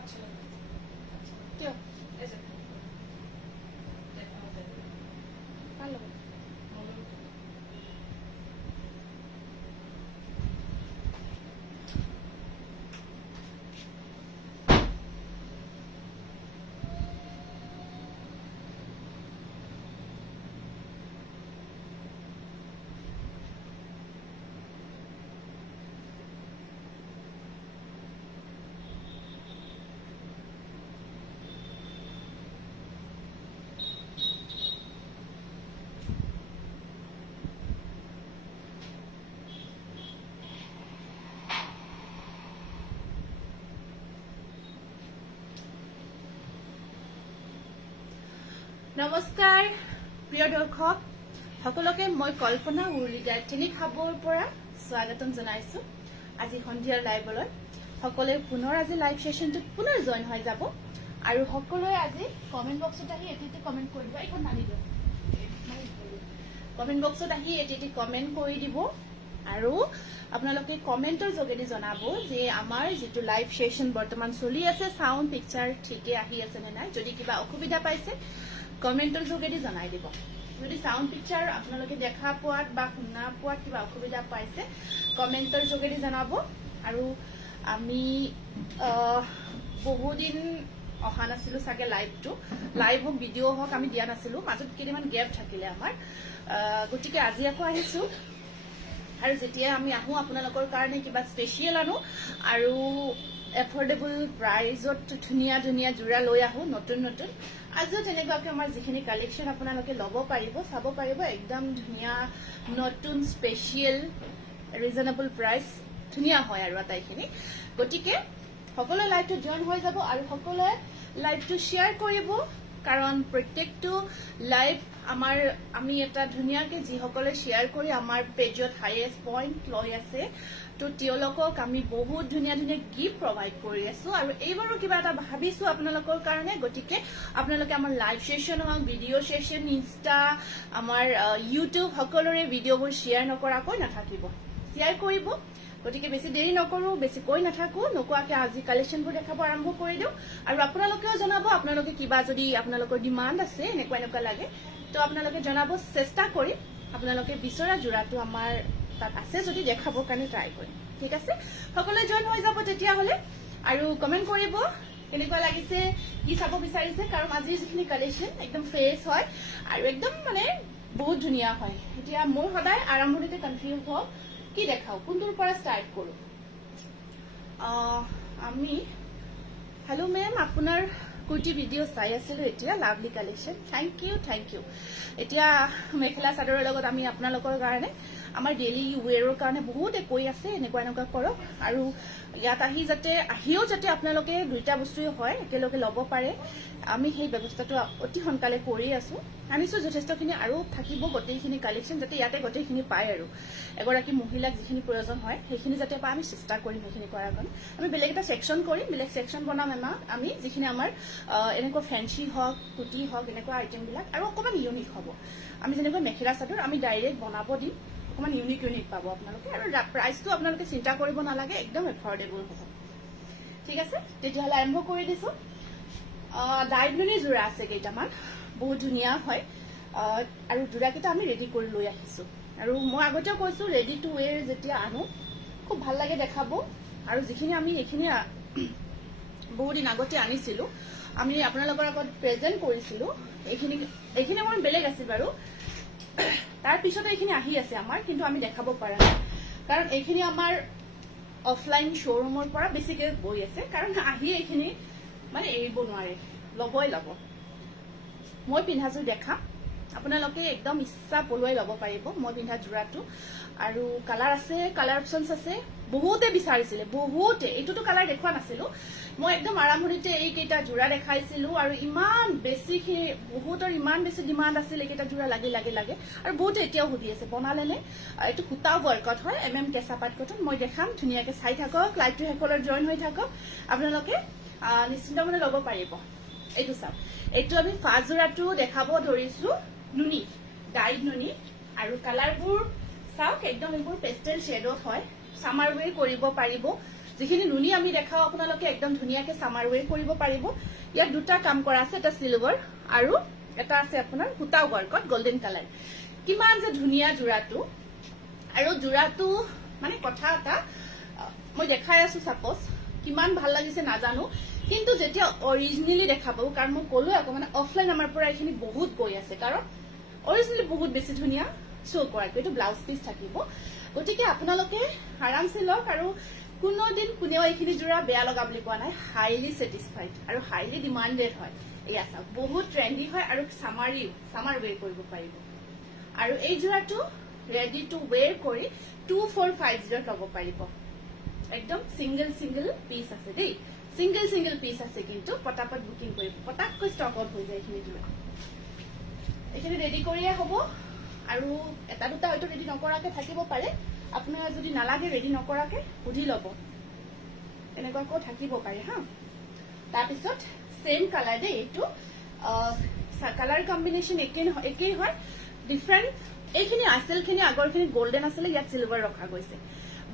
কিয় ভাল হ'ব নমস্কাৰ প্ৰিয় দৰ্শক সকলোকে মই কল্পনা উৰুলি গায়ত্ৰী খাবৰ পৰা স্বাগতম জনাইছো আজি সন্ধিয়াৰ লাইভলৈ সকলোৱে পুনৰ আজি লাইভ সেশনটোত পুনৰ জয়েন হৈ যাব আৰু সকলোৱে আজি কমেন্ট বক্সত আহি এটিটি কমেন্ট কৰি দিব এখন নানি দিও কমেন্ট বক্সত আহি এটিটি কমেন্ট কৰি দিব আৰু আপোনালোকে কমেন্টৰ যোগেদি জনাব যে আমাৰ যেটো লাইভ সেশন বৰ্তমান চলি আছে সাউন্ড পিকচাৰ ঠিকে আহি আছে নে নাই যদি কিবা অসুবিধা পাইছে কমেন্টৰ যোগেদি জনাই দিব যদি সাউন্ড পিকচাৰ আপোনালোকে দেখা পোৱাত বা শুনা পোৱাত কিবা অসুবিধা পাইছে কমেন্টৰ যোগেদি জনাব আৰু আমি বহুদিন অহা নাছিলো সাগে লাইভ হক ভিডিও হক আমি দিয়া নাছিলো মাজত কিমান গ্যাপ থাকিলে আমাৰ গটিকে আজি আকৌ আহিছো আৰু যেতিয়া আমি আহো আপোনালোকৰ কাৰণে কিবা স্পেশাল আনো আৰু এফৰ্ডেবল প্ৰাইজত ধুনিয়া ধুনিয়া জোৰা লৈ আহো নতুন নতুন আজি তেনেকুৱাকে আমাৰ যিখিনি কালেকশন আপোনালোকে লব পাৰিব চাব পাৰিব একদম ধুনিয়া নতুন স্পেশাল ৰিজনেবল প্ৰাইস ধুনিয়া হয় আৰু আটাইখিনি গটিকে সকলো লাইভটো জয়েন হৈ যাব আৰু সকলো লাইভটো শেয়াৰ কৰিব কাৰণ প্ৰত্যেকটো লাইভ আমি এটা ধুনিয়াকে যি সকলে শেয়াৰ কৰি আমাৰ পেজত হাইয়েষ্ট পইণ্ট লৈ আছে তো তেওঁলোকক আমি বহুত ধুনিয়া ধুনিয়া গিফট প্ৰভাইড কৰি আছো আৰু এইবাৰো কিবা এটা ভাবিছো আপোনালোকৰ কাৰণে গটিকে আপোনালোকে আমাৰ লাইভ সেশন হক ভিডিও সেশন ইনষ্টা আমাৰ ইউটিউব সকলোৰে ভিডিওবোৰ শেয়াৰ নকৰাকৈ নাথাকিব শেয়াৰ কৰিব গটিকে বেছি দেৰি নকৰো বেছি কৈ নাথাকো নকোৱাকে আজি কালেকশনবোৰ দেখাব আৰম্ভ কৰি দিও আৰু আপোনালোকেও জনাব আপোনালোকে কিবা যদি আপোনালোকৰ ডিমান্ড আছে এনেকুৱা লাগে তো আপোনালোকে জনাব চেষ্টা কৰি আপোনালোকে বিচৰা জোৰাটো আমাৰ তাত আছে যদি দেখাবৰ কাৰণে ট্ৰাই কৰিম ঠিক আছে সকলোৱে জয়েন হৈ যাব তেতিয়া হলে আৰু কমেন্ট কৰিব কেনেকুৱা লাগিছে কি চাব বিচাৰিছে কাৰণ আজি যিখিনি কালেকশন একদম ফ্ৰেছ হয় আৰু একদম মানে বহুত ধুনিয়া হয় এতিয়া মোৰ সদায় আৰম্ভণিতে কনফিউজ হয় কি দেখাও কোনটোৰ পৰা স্টাৰ্ট কৰো আমি হেল্ল মেম আপোনাৰ কুৰ্তি ভিডিও চাই আছিলো এতিয়া লাভলি কালেকশন থ্যাংক ইউ এতিয়া মেখেলা চাদৰৰ লগত আমি আপোনালোকৰ কাৰণে আমাৰ ডেইলি ওৱেৰৰ কাৰণে বহুত কৈ আছে এনেকুৱা কৰক আৰু ইয়াত আহিও যাতে আপোনালোকে দুইটা বস্তুই হয় একেলগে লব পাৰে আমি সেই ব্যৱস্থাটো অতি সোনকালে কৰি আছো আনিছো যথেষ্টখিনি আৰু থাকিব গোটেইখিনি কালেকশন যাতে ইয়াতে গোটেইখিনি পায় আৰু এগৰাকী মহিলাক যিখিনি প্ৰয়োজন হয় সেইখিনি যাতে পায় আমি চেষ্টা কৰিম সেইখিনি কৰাৰ কাৰণে আমি বেলেগ এটা সেকশন কৰিম বেলেগ সেকশন বনাম আমি যিখিনি আমাৰ এনেকুৱা ফেন্সি হক কুটি হক এনেকুৱা আইটেম বিলাক আৰু অকমান ইউনিক হ'ব আমি যেনেকৈ মেখেলা চাদৰ আমি ডাইৰেক্ট বনাব দিম অকমান ইউনিক পাব আপোনালোকে আৰু প্ৰাইসটো আপোনালোকে চিন্তা কৰিব নালাগে একদম এফৰ্ডেবল হ'ব ঠিক আছে তেতিয়াহলে আৰম্ভ কৰি দিছো ডাইবলনি জোৰা আছে কেইটামান বহুত ধুনিয়া হয় আৰু জোৰাকেইটা আমি ৰেডি কৰি লৈ আহিছো আৰু মই আগতেও কৈছো ৰেডি টু ওৱেৰ যেতিয়া আনো খুব ভাল লাগে দেখাব আৰু যিখিনি আমি এইখিনি বহুত দিন আগতে আনিছিলো আমি আপোনালোকৰ আগত প্ৰেজেন্ট কৰিছিলো এইখিনি আমাৰ বেলেগ আছিল বাৰু তাৰ পিছতে এইখিনি আহি আছে আমাৰ কিন্তু আমি দেখাব পৰা নাই কাৰণ এইখিনি আমাৰ অফলাইন শ্বৰুমৰ পৰা বেছিকে গৈ আছে কাৰণ আহি এইখিনি মানে এৰিব নোৱাৰে লবই লব মই পিন্ধাজু দেখা আপোনালোকে একদম ইচ্ছা পলুৱাই লব পাৰিব মই পিন্ধা জোৰাটো আৰু কালাৰ আছে কালাৰ অপশনছ আছে বহুতে বিচাৰিছিলে বহুতে এইটোটো কালাৰ দেখুৱা নাছিলো মই একদম আৰম্ভণিতে এই কেইটা জোৰা দেখাইছিলো আৰু ইমান বেছি বহুতৰ ইমান বেছি ডিমান্ড আছিল এইকেইটা জোৰা লাগে আৰু বহুতে এতিয়াও সুধি আছে বনালে নে এইটো খুটাও বৰকট হয় কেঁচা পাট কটন মই দেখাম ধুনিয়াকে চাই থাকক লাইভটো হেকলৰ জয়েন হৈ থাকক আপোনালোকে নিশ্চিন্ত মনে লব পাৰিব এইটো চাওক এইটো আমি ফাৰ্ষ্ট জোৰাটো দেখাব ধৰিছো নুনি গাইড নুনি আৰু কালাৰবোৰ চাওক একদম এইবোৰ পেষ্টেল শেডত হয় সামাৰ ওৱে কৰিব পাৰিব যিখিনি নুনি আমি দেখাও আপোনালোকে একদম ধুনিয়াকে সামাৰ ওয়ৰ কৰিব পাৰিব ইয়াত দুটা কাম কৰা আছে এটা সিলভাৰ আৰু এটা আছে আপোনাৰ হুটা ওয়াৰ্কত গোল্ডেন কালাৰ কিমান যে ধুনিয়া জোৰাটো আৰু জোৰাটো মানে কথা এটা মই দেখাই আছো সাপোজ কিমান ভাল লাগিছে নাজানো কিন্তু যেতিয়া অৰিজিনালি দেখা পাবো কাৰণ মই কলো আকৌ মানে অফলাইন আমাৰ পৰা এখিনি বহুত গৈ আছে কাৰণ অৰিজিনালি বহুত বেছি ধুনিয়া শো কৰাটো এটো ব্লাউজ পিস থাকিব গতিকে আপোনালোকে আৰামছে লওক আৰু কোনো দিন কোনেও এখিনি জোৰা বেয়া লগা বুলি কোৱা নাই হাইলি স্যাটিসফাইড আৰু হাইলি ডিমান্ডেড হয় এয়া চাওক বহুত ট্ৰেন্ডি হয় আৰু সামাৰ ওয়ৰ কৰিব পাৰিব আৰু এই জোৰাটো ৰেডি টু ওয়ৰ কৰি 2450 লব পাৰিব একদম সিঙ্গল পিস আছে দেই সিঙ্গল পিস আছে কিন্তু পটাপট বুকিং কৰিব পটাককৈ ষ্টক আউট হৈ যায় এখিনি জোৰা এখিনি ৰেডি কৰিয়ে হ'ব আৰু এটা দুটা হয়তো ৰেডি নকৰাকে থাকিব পাৰে আপোনাৰ যদি নালাগে ৰেডি নকৰাকে সুধি লব এনেকুৱাকৈ থাকিব পাৰে হা তাৰ পিছত সেম কালাৰ দে এটো কালাৰ কম্বিনেশন একেই হয় ডিফাৰেন্ট এইখিনি আসলখিনি আগৰখিনি গোল্ডেন আছিল ইয়াত সিলভাৰ ৰখা গৈছে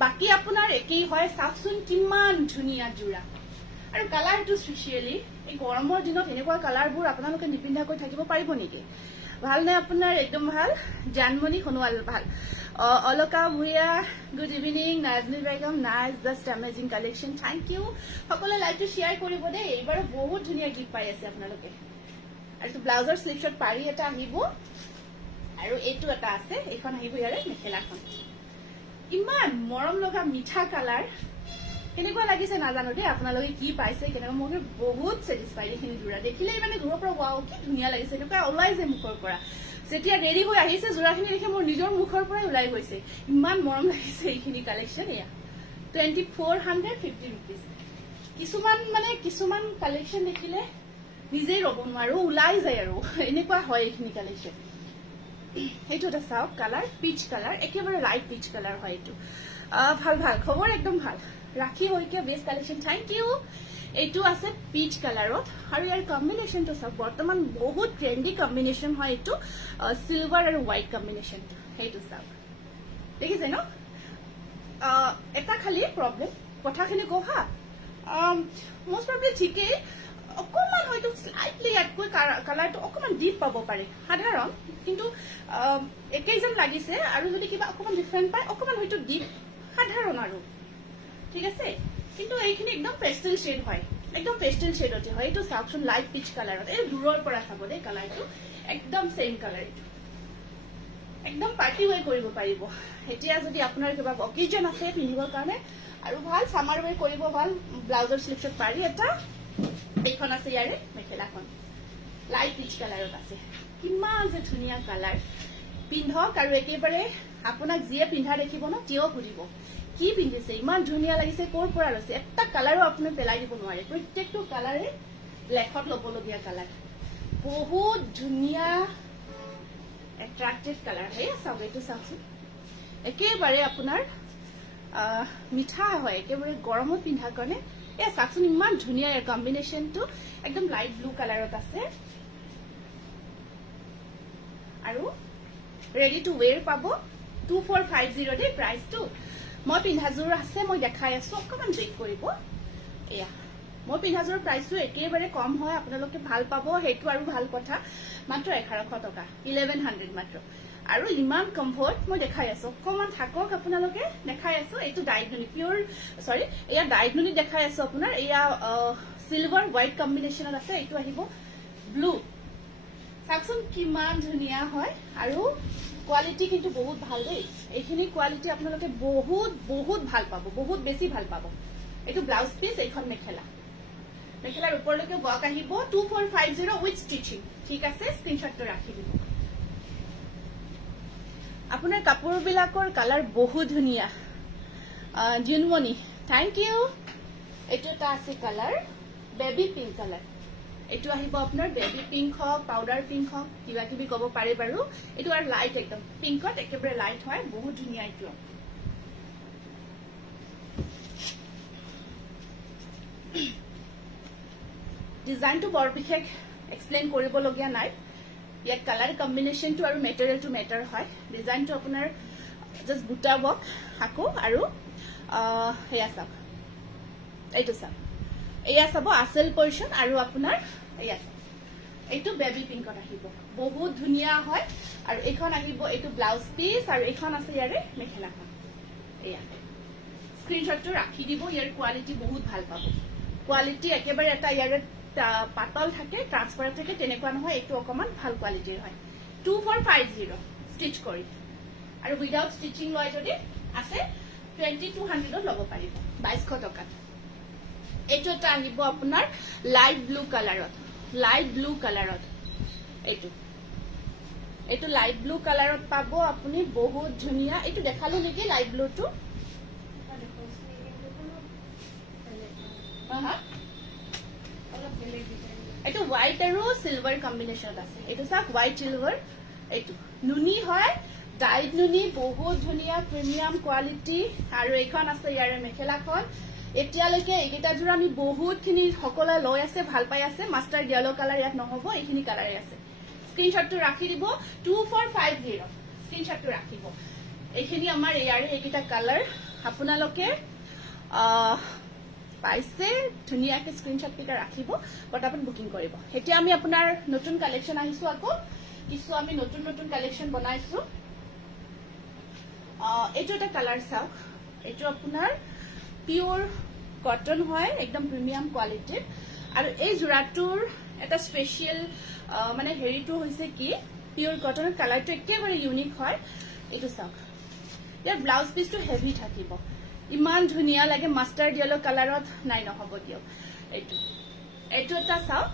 বাকি আপোনাৰ একেই হয় সাকসুন কিমান ধুনিয়া জোৰা আৰু কালাৰটো স্পেশালি এই গৰমৰ দিনত এনেকুৱা কালাৰবোৰ আপোনালোকে নিপিন্ধাকৈ থাকিব পাৰিব নেকি ভাল নে আপোনাৰ একদম ভাল জানমণি খনৱাল ভাল অলকা ভুয়া good evening Nazneen Begum nice just amazing collection thank you সকলে লাইভটো শেয়ার কৰিব দে এইবাৰ বহুত ধুনিয়া গিফট পাই আছে আপোনালোকে আৰু ব্লাউজৰ স্লিভ শট পাৰি এটা আহিব আৰু এটো এটা আছে এখন আহিব ইয়াৰে মেখেলাখন ইমান মৰম লগা মিঠা কালাৰ কেনেকুৱা লাগিছে নাজানো দে আপোনালোকে কি পাইছে কেনেকুৱা মই বহুত স্যাটিসফাইড এখিনি জোৰা দেখিলে মানে দূৰৰ পৰা ওয়াও কি ধুনিয়া লাগিছে এনেকুৱা ওলাই যে মুখৰ পৰা যেতিয়া ৰেডি হৈ আহিছে জোৰাখিনি দেখি মোৰ নিজৰ মুখৰ পৰাই ওলাই গৈছে ইমান মৰম লাগিছে এইখিনি কালেকশন এয়া 2450 rupees কিছুমান কালেকশন দেখিলে নিজেই ৰব নোৱাৰো ওলাই যায় আৰু এনেকুৱা হয় এইখিনি কালেকশন এইটো এটা চাওক কালাৰ পিচ কালাৰ একেবাৰে লাইট পিচ কালাৰ হয় এইটো ভাল খবৰ একদম ভাল ৰাখি হইকে বেস্ট কালেকশন থ্যাংক ইউ এইটো আছে পিচ কালাৰত আৰু ইয়াৰ কম্বিনেশনটো সব বৰ্তমান বহুত ট্ৰেন্ডি কম্বিনেশন হয় এইটো সিলভাৰ আৰু হোৱাইট কম্বিনেশন এইটো সব দেখিছে ন এটা খালি প্ৰবলেম কথাখিনি কোহা মোস্ট প্ৰবলি ঠিকই অকমান হয়তো স্লাইটলি ইয়াতকৈ কালাৰটো অকমান ডিপ পাব পাৰে সাধাৰণ কিন্তু একেইজন লাগিছে আৰু যদি কিবা অকমান ডিফাৰেন্ট পায় অকমান হয়তো ডিপ সাধাৰণ আৰু ঠিক আছে কিন্তু এইখিনি একদম পেস্টেল শেড হয় একদম পেস্টেল শেডতে হয় এটো সাকশন লাইট পিচ কালাৰত এই দূৰৰ পৰা চাব দে কালাৰটো একদম সেম কালাৰ একদম পাৰ্টি ওয়ে কৰিব পাৰিব এতিয়া যদি আপোনাৰ কিবা অকেজন আছে পিন্ধিবৰ কাৰণে আৰু ভাল সামাৰ ওয়ে কৰিব ভাল ব্লাউজৰ স্লিভ শট পাৰি এটা এইখন আছে ইয়াৰে মেখেলাখন লাইট পিচ কালাৰত আছে কিমান যে ধুনিয়া কালাৰ পিন্ধক আৰু একেবাৰে আপোনাক যিয়ে পিন্ধা দেখিব ন তিও খুজিব কি পিন্ধিছে ইমান ধুনিয়া লাগিছে কোৰ পৰা লৈছে এটা কালাৰো আপুনি পেলাই দিব নোৱাৰে প্ৰত্যেকটো কালাৰে ব্ল্যাকত লবলগীয়া কালাৰ বহুত ধুনিয়া এট্ৰাক্টিভ কালাৰ হয় সব এইটো চাওকচোন একেবাৰে আপোনাৰ মিঠা হয় একেবাৰে গৰমত পিন্ধাৰ কাৰণে এ চাওকচোন ইমান ধুনিয়া কম্বিনেশনটো একদম লাইট ব্লু কালাৰত আছে আৰু ৰেডি টু ওয়ৰ পাব 2450 দে প্ৰাইসটো মই পিন্ধাজোৰ আছে মই দেখাই আছো অকমান ব্ৰেক কৰিব এয়া মই পিন্ধাজোৰ প্ৰাইসটো একেবাৰে কম হয় আপোনালোকে ভাল পাব হেতু আৰু ভাল কথা মাত্ৰ 1100 টকা 1100 মাত্ৰ আৰু ইমান কমফৰ্ট মই দেখাই আছো অকমান থাকক আপোনালোকে দেখাই আছো এইটো ডাইগননি পিওৰ সৰি এয়া ডাইগননি দেখাই আছো আপোনাৰ এয়া সিলভাৰ হোৱাইট কম্বিনেশনত আছে এইটো আহিব ব্লু সাকসন কিমান ধুনিয়া হয় আৰু কোয়ালিটি কিন্তু বহুত ভাল দেই এইখিনি কোয়ালিটি আপোনালোকে বহুত ভাল পাব বহুত বেছি ভাল পাব এটো ব্লাউজ পিস এইখন মেখেলাৰ ওপৰলৈকে ওয়াক আহিব 2450 উইথ স্টিচিং ঠিক আছে স্ক্ৰিনশ্বটটো ৰাখি দিব আপোনাৰ কাপোৰ বিলাকৰ কালাৰ বহুত ধুনিয়া জিনমনি থ্যাংক ইউ এটো এটা আছে কালাৰ বেবি পিংক কালাৰ এটো আহিব আপোনাৰ বেবি পিংক হক পাউডাৰ পিংক হক কিবা কিবি কব পাৰে বাৰু এটো আৰু লাইট একদম পিংকত একেবাৰে লাইট হয় বহুত ধুনিয়া এটো ডিজাইনটো বৰ বিশেষ এক্সপ্লেইন কৰিব লগিয়া নাই ইয়াত কালাৰ কম্বিনেশনটো আৰু মেটেৰিয়েল টু মেটাৰ হয় ডিজাইনটো আপোনাৰ জাস্ট বুটা ওয়াৰ্ক হাকো আৰু হেয়া চাওক এইটো চাওক এয়া চাব আসল পজিশন আৰু আপোনাৰ এয়া এইটো বেবি পিংকত আহিব বহুত ধুনিয়া হয় আৰু এখন আহিব এইটো ব্লাউজ পিস আৰু এখন আছে ইয়াৰে মেখেলাখন এয়া স্ক্ৰিনশ্বটটো ৰাখি দিব ইয়াৰ কোৱালিটি বহুত ভাল পাব কোৱালিটি একেবাৰে এটা ইয়াৰে পাতল থাকে ট্ৰান্সপাৰেন্ট থাকে তেনেকুৱা নহয় এইটো অকমান ভাল কোৱালিটিৰ হয় 2450 স্টিচ কৰি আৰু উইদাউট স্টিচিং লয় যদি আছে 2200 ল'ব পাৰিব 2200 টকাত এইটো এটা আহিব আপোনাৰ লাইট ব্লু কালাৰত এইটো লাইট ব্লু কালাৰত পাব আপুনি বহুত ধুনিয়া এইটো দেখালো নেকি লাইট ব্লুটো এইটো হোৱাইট আৰু সিলভাৰ কম্বিনেশ্যনত আছে এইটো চাওক হোৱাইট সিলভাৰ এইটো নুনি হয় ডাইড নুনি বহুত ধুনিয়া প্ৰিমিয়াম কোৱালিটি আৰু এইখন আছে ইয়াৰে মেখেলাখন এতিয়ালৈকে এইকেইটা জোৰ আমি বহুতখিনি সকলে লৈ আছে ভাল পাই আছে মাষ্টাৰ্ড ইয়েলো কালাৰ ইয়াত নহব এইখিনি কালাৰে আছে স্ক্ৰিনশ্বটটো ৰাখি দিব 2450 স্ক্ৰিনশ্বটটো ৰাখিব এইখিনি আমাৰ ইয়াৰে এইকেইটা কালাৰ আপোনালোকে পাইছে ধুনিয়াকে স্ক্ৰিনশ্বট পিকা ৰাখিব পটাপট বুকিং কৰিব এতিয়া আমি আপোনাৰ নতুন কালেকশন আহিছো আকৌ কিছু আমি নতুন কালেকশন বনাইছো এইটো এটা কালাৰ চাওক এইটো আপোনাৰ পিওৰ কটন হয় একদম প্ৰিমিয়াম কোয়ালিটিৰ আৰ এই জোড়াটোৰ এটা স্পেশাল মানে হেৰিটো হৈছে কি পিওৰ কটনৰ কালাৰটো একেবাৰে ইউনিক হয় এইটো চাওক ইয়াৰ ব্লাউজ পিসটো হেভি থাকিব ইমান ধুনিয়া লাগে মাষ্টাৰ্ড ইয়েলো কালাৰত নাই নহব দিও এইটো এটা চাওক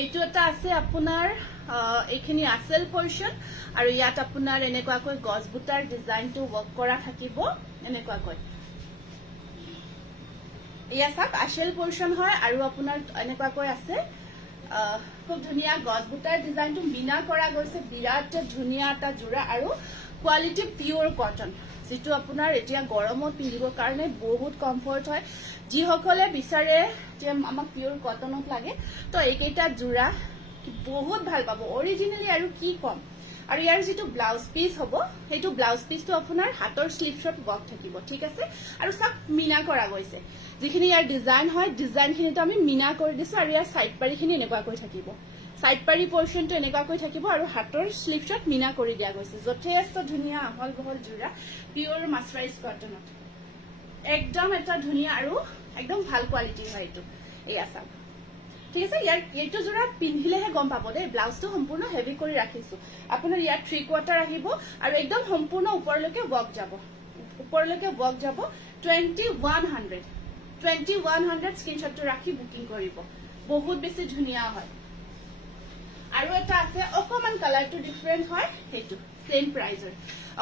এইটো এটা আছে আপোনাৰ এইখিনি আসল পজিশন আৰু ইয়াত আপোনাৰ এনেকুৱাকৈ গছবুটাৰ ডিজাইনটো ওয়াৰ্ক কৰা থাকিব এনেকুৱাকৈ ইয়া সাক আসল পজিশন হয় আৰু আপোনাৰ এনেকুৱাকৈ আছে খুব ধুনিয়া গছবুটাৰ ডিজাইনটো মিনা কৰা গৈছে বিৰাট ধুনিয়া এটা জোৰা আৰু কোৱালিটি পিওৰ কটন যেটো আপোনাৰ এতিয়া গৰমত পিন্ধিবৰ কাৰণে বহুত কমফৰ্ট হয় যি সকলে বিচাৰে যে আমাক পিওৰ কটনত লাগে তো এইকেইটা জোৰা বহুত ভাল পাব অৰিজিনালি আৰু কি কম আৰু ইয়াৰ যেটো ব্লাউজ পিস হ'ব হেতু ব্লাউজ পিসটো আপোনাৰ হাতৰ স্লিভছত ওয়াৰ্ক থাকিব ঠিক আছে আৰু সব মিনা কৰা গৈছে যিখিনি ইয়াৰ ডিজাইন হয় ডিজাইনখিনিটো আমি মিনা কৰি দিছো আৰু ইয়াৰ সাইড পাৰিখিনি এনেকুৱাকৈ থাকিব সাইড পাৰি পৰ্চনটো এনেকুৱাকৈ থাকিব আৰু হাতৰ স্লিভছত মিনা কৰি দিয়া গৈছে যথেষ্ট ধুনিয়া আহল বহল জোৰা পিওৰ মাস্টাৰাইজ কটনত একদম এটা ধুনিয়া আৰু একদম ভাল কোৱালিটি হয় এটো এয়া চাওক ঠিক আছে ইয়াৰ এইটো জোৰা পিন্ধিলেহে গম পাব দে ব্লাউজটো সম্পূৰ্ণ হেভি কৰি ৰাখিছো আপোনাৰ ইয়াৰ 3/4 আহিব আৰু একদম সম্পূৰ্ণ ওপৰলৈকে ওয়াৰ্ক যাব 2100 স্ক্ৰিনশটটো ৰাখি বুকিং কৰিব বহুত বেছি ধুনিয়া হয় আৰু এটা আছে অকমান কালাৰটো ডিফাৰেন্ট হয় হেতু সেম প্ৰাইজৰ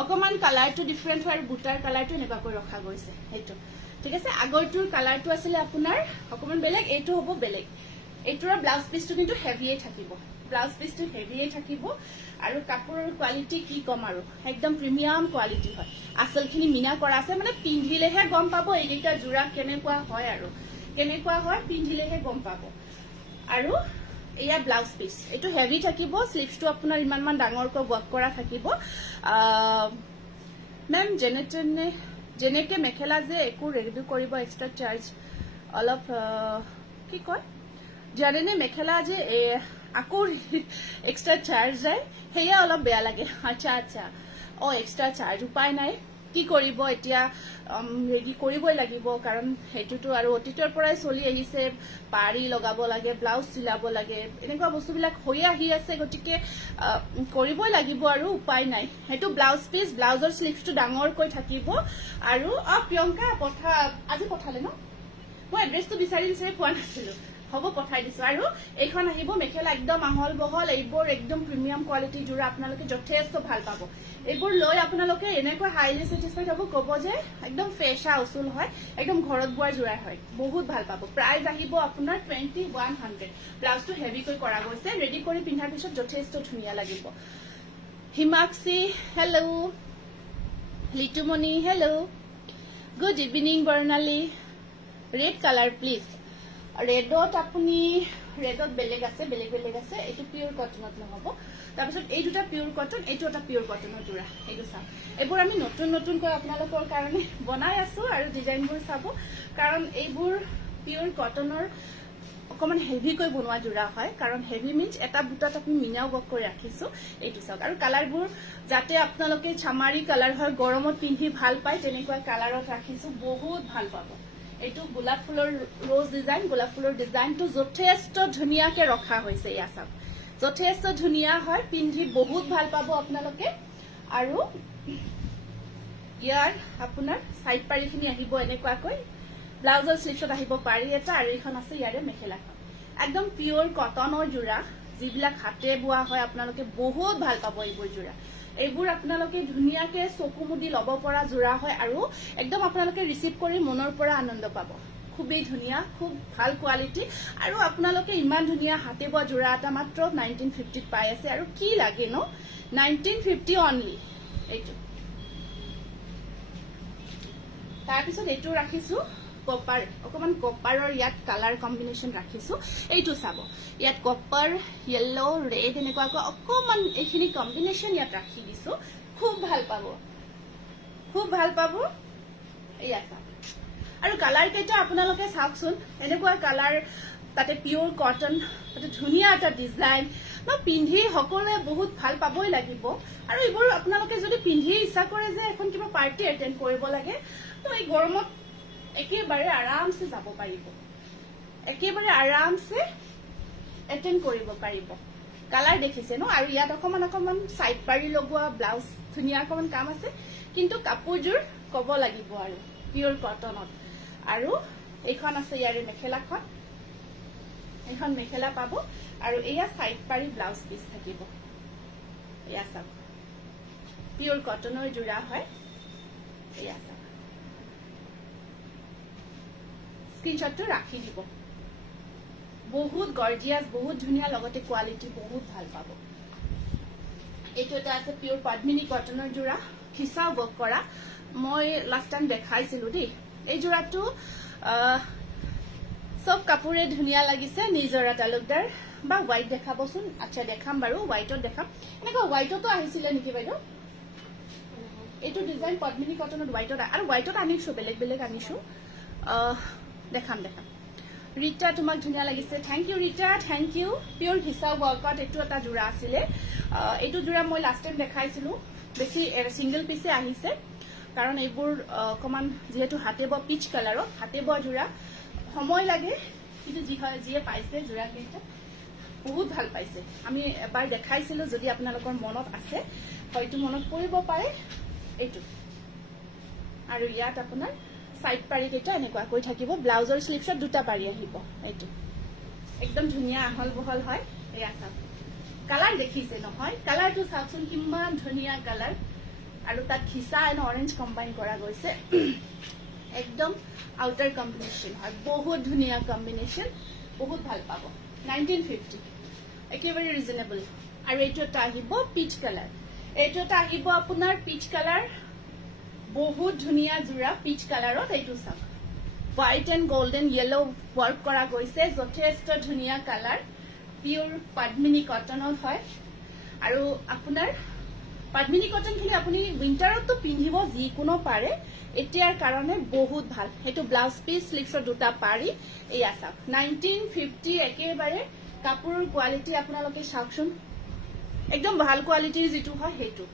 অকমান কালাৰটো ডিফাৰেন্ট হয় আৰু বুটাৰ কালাৰটো এনেকুৱাকৈ ৰখা গৈছে হেতু ঠিক আছে আগৰটোৰ কালাৰটো আছিল আপোনাৰ অকমান বেলেগ এইটো হ'ব বেলেগ এইটোৰ ব্লাউজ পিসটো কিন্তু হেভিয়ে থাকিব আৰু কাপোৰৰ কোৱালিটি কি কম আৰু একদম প্ৰিমিয়াম কোৱালিটি হয় আসলখিনি মিনা কৰা আছে মানে পিন্ধিলেহে গম পাব এইকেইটা জোৰা কেনেকুৱা হয় পিন্ধিলেহে গম পাব আৰু এয়া ব্লাউজ পিস এইটো হেভি থাকিব স্লিভসটো আপোনাৰ ইমানমান ডাঙৰকৈ ওয়াৰ্ক কৰা থাকিব মেম জেনেকে মেখেলা যে একো ৰেডি কৰিব এক্সট্ৰা চাৰ্জ অলপ কি কয় জানেনে মেখেলা যে আকৌ এক্সট্ৰা চাৰ্জ যায় হেয়া অলপ বেয়া লাগে আচ্ছা এক্সট্ৰা চাৰ্জ উপায় নাই কি কৰিব এতিয়া ৰেডি কৰিবই লাগিব কাৰণ হেতুটো আৰু অতীতৰ পৰাই চলি আহিছে পাৰি লগাব লাগে ব্লাউজ চিলাব লাগে এনেকুৱা বস্তুবিলাক হৈ আহি আছে গতিকে কৰিবই লাগিব আৰু উপায় নাই হেতু ব্লাউজ পিস ব্লাউজৰ স্লিভসটো ডাঙৰকৈ থাকিব আৰু প্ৰিয়ংকা আজি পঠালে ন মই এড্ৰেছটো বিচাৰি পোৱা নাছিলো হব পঠাই দিছো আৰু এইখন আহিব মেখেলা একদম আহল বহল এইবোৰ একদম প্ৰিমিয়াম কোৱালিটি জোৰা আপোনালোকে যথেষ্ট ভাল পাব এইবোৰ লৈ আপোনালোকে এনেকৈ হাইলি স্যাটিসফাইড হ'ব কব যে একদম ফেশা উসুল হয় একদম ঘৰত বোৱাৰ জোৰা হয় বহুত ভাল পাব প্ৰাইস আহিব আপোনাৰ 2100 ব্লাউজটো হেভি কৈ কৰা গৈছে ৰেডি কৰি পিন্ধাৰ পিছত যথেষ্ট ধুনিয়া লাগিব Himakshi hello Litumoni hello good evening Barnali red colour please ৰেডত আপুনি ৰেডত বেলেগ আছে এইটো পিওৰ কটনত নহব তাৰপিছত এই দুটা পিওৰ কটন এইটো এটা পিওৰ কটনৰ জোৰা এইটো চাওক এইবোৰ আমি নতুন কৈ আপোনালোকৰ কাৰণে বনাই আছো আৰু ডিজাইনবোৰ চাব কাৰণ এইবোৰ পিওৰ কটনৰ অকমান হেভিকৈ বনোৱা জোৰা হয় কাৰণ হেভি মিন্স এটা বুটাত আমি মিনাও ৱৰ্ক কৰি ৰাখিছো এইটো চাওক আৰু কালাৰবোৰ যাতে আপোনালোকে চামাৰি কালাৰ হয় গৰমত পিন্ধি ভাল পায় তেনেকুৱা কালাৰত ৰাখিছো বহুত ভাল পাব এইটো গোলাপ ফুলৰ ৰ'জ ডিজাইন গোলাপ ফুলৰ ডিজাইনটো যথেষ্ট ধুনীয়াকৈ ৰখা হৈছে ইয়া চাওক যথেষ্ট ধুনীয়া হয় পিন্ধি বহুত ভাল পাব আপোনালোকে আৰু ইয়াৰ আপোনাৰ সাইড পাৰিখিনি আহিব এনেকুৱাকৈ ব্লাউজৰ স্লিভছত আহিব পাৰি এটা আৰু এখন আছে ইয়াৰে মেখেলাখন একদম পিওৰ কটনৰ জোৰা যিবিলাক হাতে বোৱা হয় আপোনালোকে বহুত ভাল পাব এইবোৰ জোৰা এইবোৰ আপোনালোকে ধুনীয়াকৈ চকুমুদি ল'ব পৰা জোৰা হয় আৰু একদম আপোনালোকে ৰিসিভ কৰি মনৰ পৰা আনন্দ পাব খুবেই ধুনীয়া খুব ভাল কোৱালিটি আৰু আপোনালোকে ইমান ধুনীয়া হাতে বোৱা জোৰা এটা মাত্ৰ 1950 পাই আছে আৰু কি লাগে ন 1950 অনলি এইটো তাৰ পিছত এইটো ৰাখিছো কপাৰ অকমান কপাৰৰ ইয়াত কালাৰ কম্বিনেশন ৰাখিছো এইটো চাব ইয়াত কপাৰ ইয়েলো ৰেড এনেকুৱাকৈ অকমান এইখিনি কম্বিনেশন ইয়াত ৰাখি দিছো খুব ভাল পাব এয়া চাব আৰু কালাৰ কেইটা আপোনালোকে চাওকচোন এনেকুৱা কালাৰ তাতে পিওৰ কটন তাতে ধুনীয়া এটা ডিজাইন বা পিন্ধি সকলোৱে বহুত ভাল পাবই লাগিব আৰু এইবোৰ আপোনালোকে যদি পিন্ধি ইচ্ছা কৰে যে এখন কিবা পাৰ্টি এটেন্ড কৰিব লাগে তো এই গৰমত একেবাৰে আৰামসে যাব পাৰিব একেবাৰে আৰামসে এটেন্ড কৰিব পাৰিব কালাৰ দেখিছে ন আৰু ইয়াত অকমান সাইড পাৰি লগোৱা ব্লাউজ ধুনীয়া অকমান কাম আছে কিন্তু কাপোৰজোৰ কব লাগিব আৰু পিওৰ কটনত আৰু এইখন আছে ইয়াৰে মেখেলাখন এখন মেখেলা পাব আৰু এয়া সাইড পাৰি ব্লাউজ পিস থাকিব এয়া চাওক পিওৰ কটনৰ জোৰা হয় এয়া চাওক স্ক্ৰিনশটটো ৰাখি দিব বহুত গৰ্জিয়াস বহুত ধুনীয়া লগতে কোৱালিটি বহুত ভাল পাব এইটো এটা আছে পিওৰ পদ্মিনী কটনৰ জোৰা খিসা ৱৰ্ক কৰা মই লাষ্ট টাইম দেখাইছিলো দেই এই জোৰাটো সব কাপোৰে ধুনীয়া লাগিছে নিজৰা তালুকদাৰ বা হোৱাইট দেখাবচোন আচ্ছা দেখাম বাৰু হোৱাইটত দেখাম এনেকা হোৱাইটতো আহিছিলে নেকি বাইদেউ এইটো ডিজাইন পদ্মিনী কটনত হোৱাইটত আৰু হোৱাইটত আনিছো বেলেগ আনিছো দেখাম ৰীতা তোমাক ধুনীয়া লাগিছে thank you Rita thank you pure ভিসা ওয়াৰ্কত এটো এটা জোৰা আছিলে এটো জোৰা মই লাষ্ট টাইম দেখাইছিলো বেছি সিঙ্গল পিসে আহিছে কাৰণ এইবোৰ কমান যেহেতু হাতে ব পিচ কালাৰত হাতে ব জোৰা সময় লাগে কিন্তু যি হয় যিয়ে পাইছে জোৰা কেইটা বহুত ভাল পাইছে আমি এবাৰ দেখাইছিলো যদি আপোনালোকৰ মনত আছে হয়তো মনত পৰিব পাৰে এইটো আৰু ইয়াত আপোনাৰ সাইড পাৰি কেইটা এনেকুৱা কৈ থাকিব ব্লাউজৰ স্লিভছত দুটা পাৰি আহিব এইটো একদম ধুনীয়া আহল বহল হয় এয়া চাওক কালাৰ দেখিছে নহয় কালাৰটো চাওকচোন কিমান ধুনীয়া কালাৰ আৰু তাত খিসা আৰু অৰেঞ্জ কম্বাইন কৰা গৈছে একদম আউটাৰ কম্বিনেশন হয় বহুত ধুনীয়া কম্বিনেশন বহুত ভাল পাব 1950 একেবাৰে ৰিজনেবল আৰু এইটো এটা আহিব পিচ কালাৰ এইটো এটা আহিব আপোনাৰ পিচ কালাৰ বহুত ধুনীয়া জোৰা পিচ কালাৰত এইটো চাওক white and golden yellow work কৰা গৈছে যথেষ্ট ধুনীয়া কালাৰ পিওৰ পদ্মিনী কটনত হয় আৰু আপোনাৰ পদ্মিনী কটনখিনি আপুনি উইন্টাৰতো পিন্ধিব যিকোনো পাৰে এতিয়াৰ কাৰণে বহুত ভাল হেতু ব্লাউজ পিস স্লিভছৰ দুটা পাৰি এয়া চাওক 1950 একেবাৰে কাপোৰৰ কোৱালিটি আপোনালোকে চাওকচোন একদম ভাল কোৱালিটিৰ যেটো হয় হেতু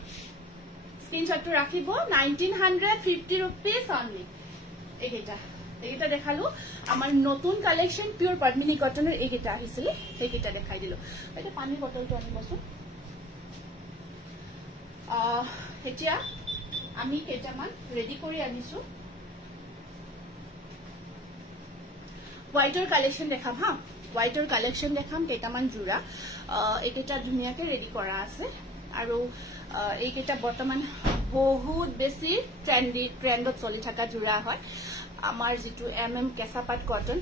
স্ক্ৰিনশটটো ৰাখিব 1950 रुपीस অনলি এইটা দেখালো আমাৰ নতুন কালেকশন পিওৰ পদ্মিনী কটনৰ এইটা আহিছিল এইটা দেখাই দিলো এটা পানী বটলটো আনিবছো এতিয়া আমি কেটামান ৰেডি কৰি আনিছো হোৱাইটৰ কালেকশন দেখাম হা হোৱাইটৰ কালেকশন দেখাম কেটামান জোৰা এইটা ধুনীয়াকে ৰেডি কৰা আছে আৰু এইটা বৰ্তমান বহুত বেছি ট্ৰেন্ডত চলি থকা জোৰা হয় আমাৰ যেটো কেঁচাপাত কটন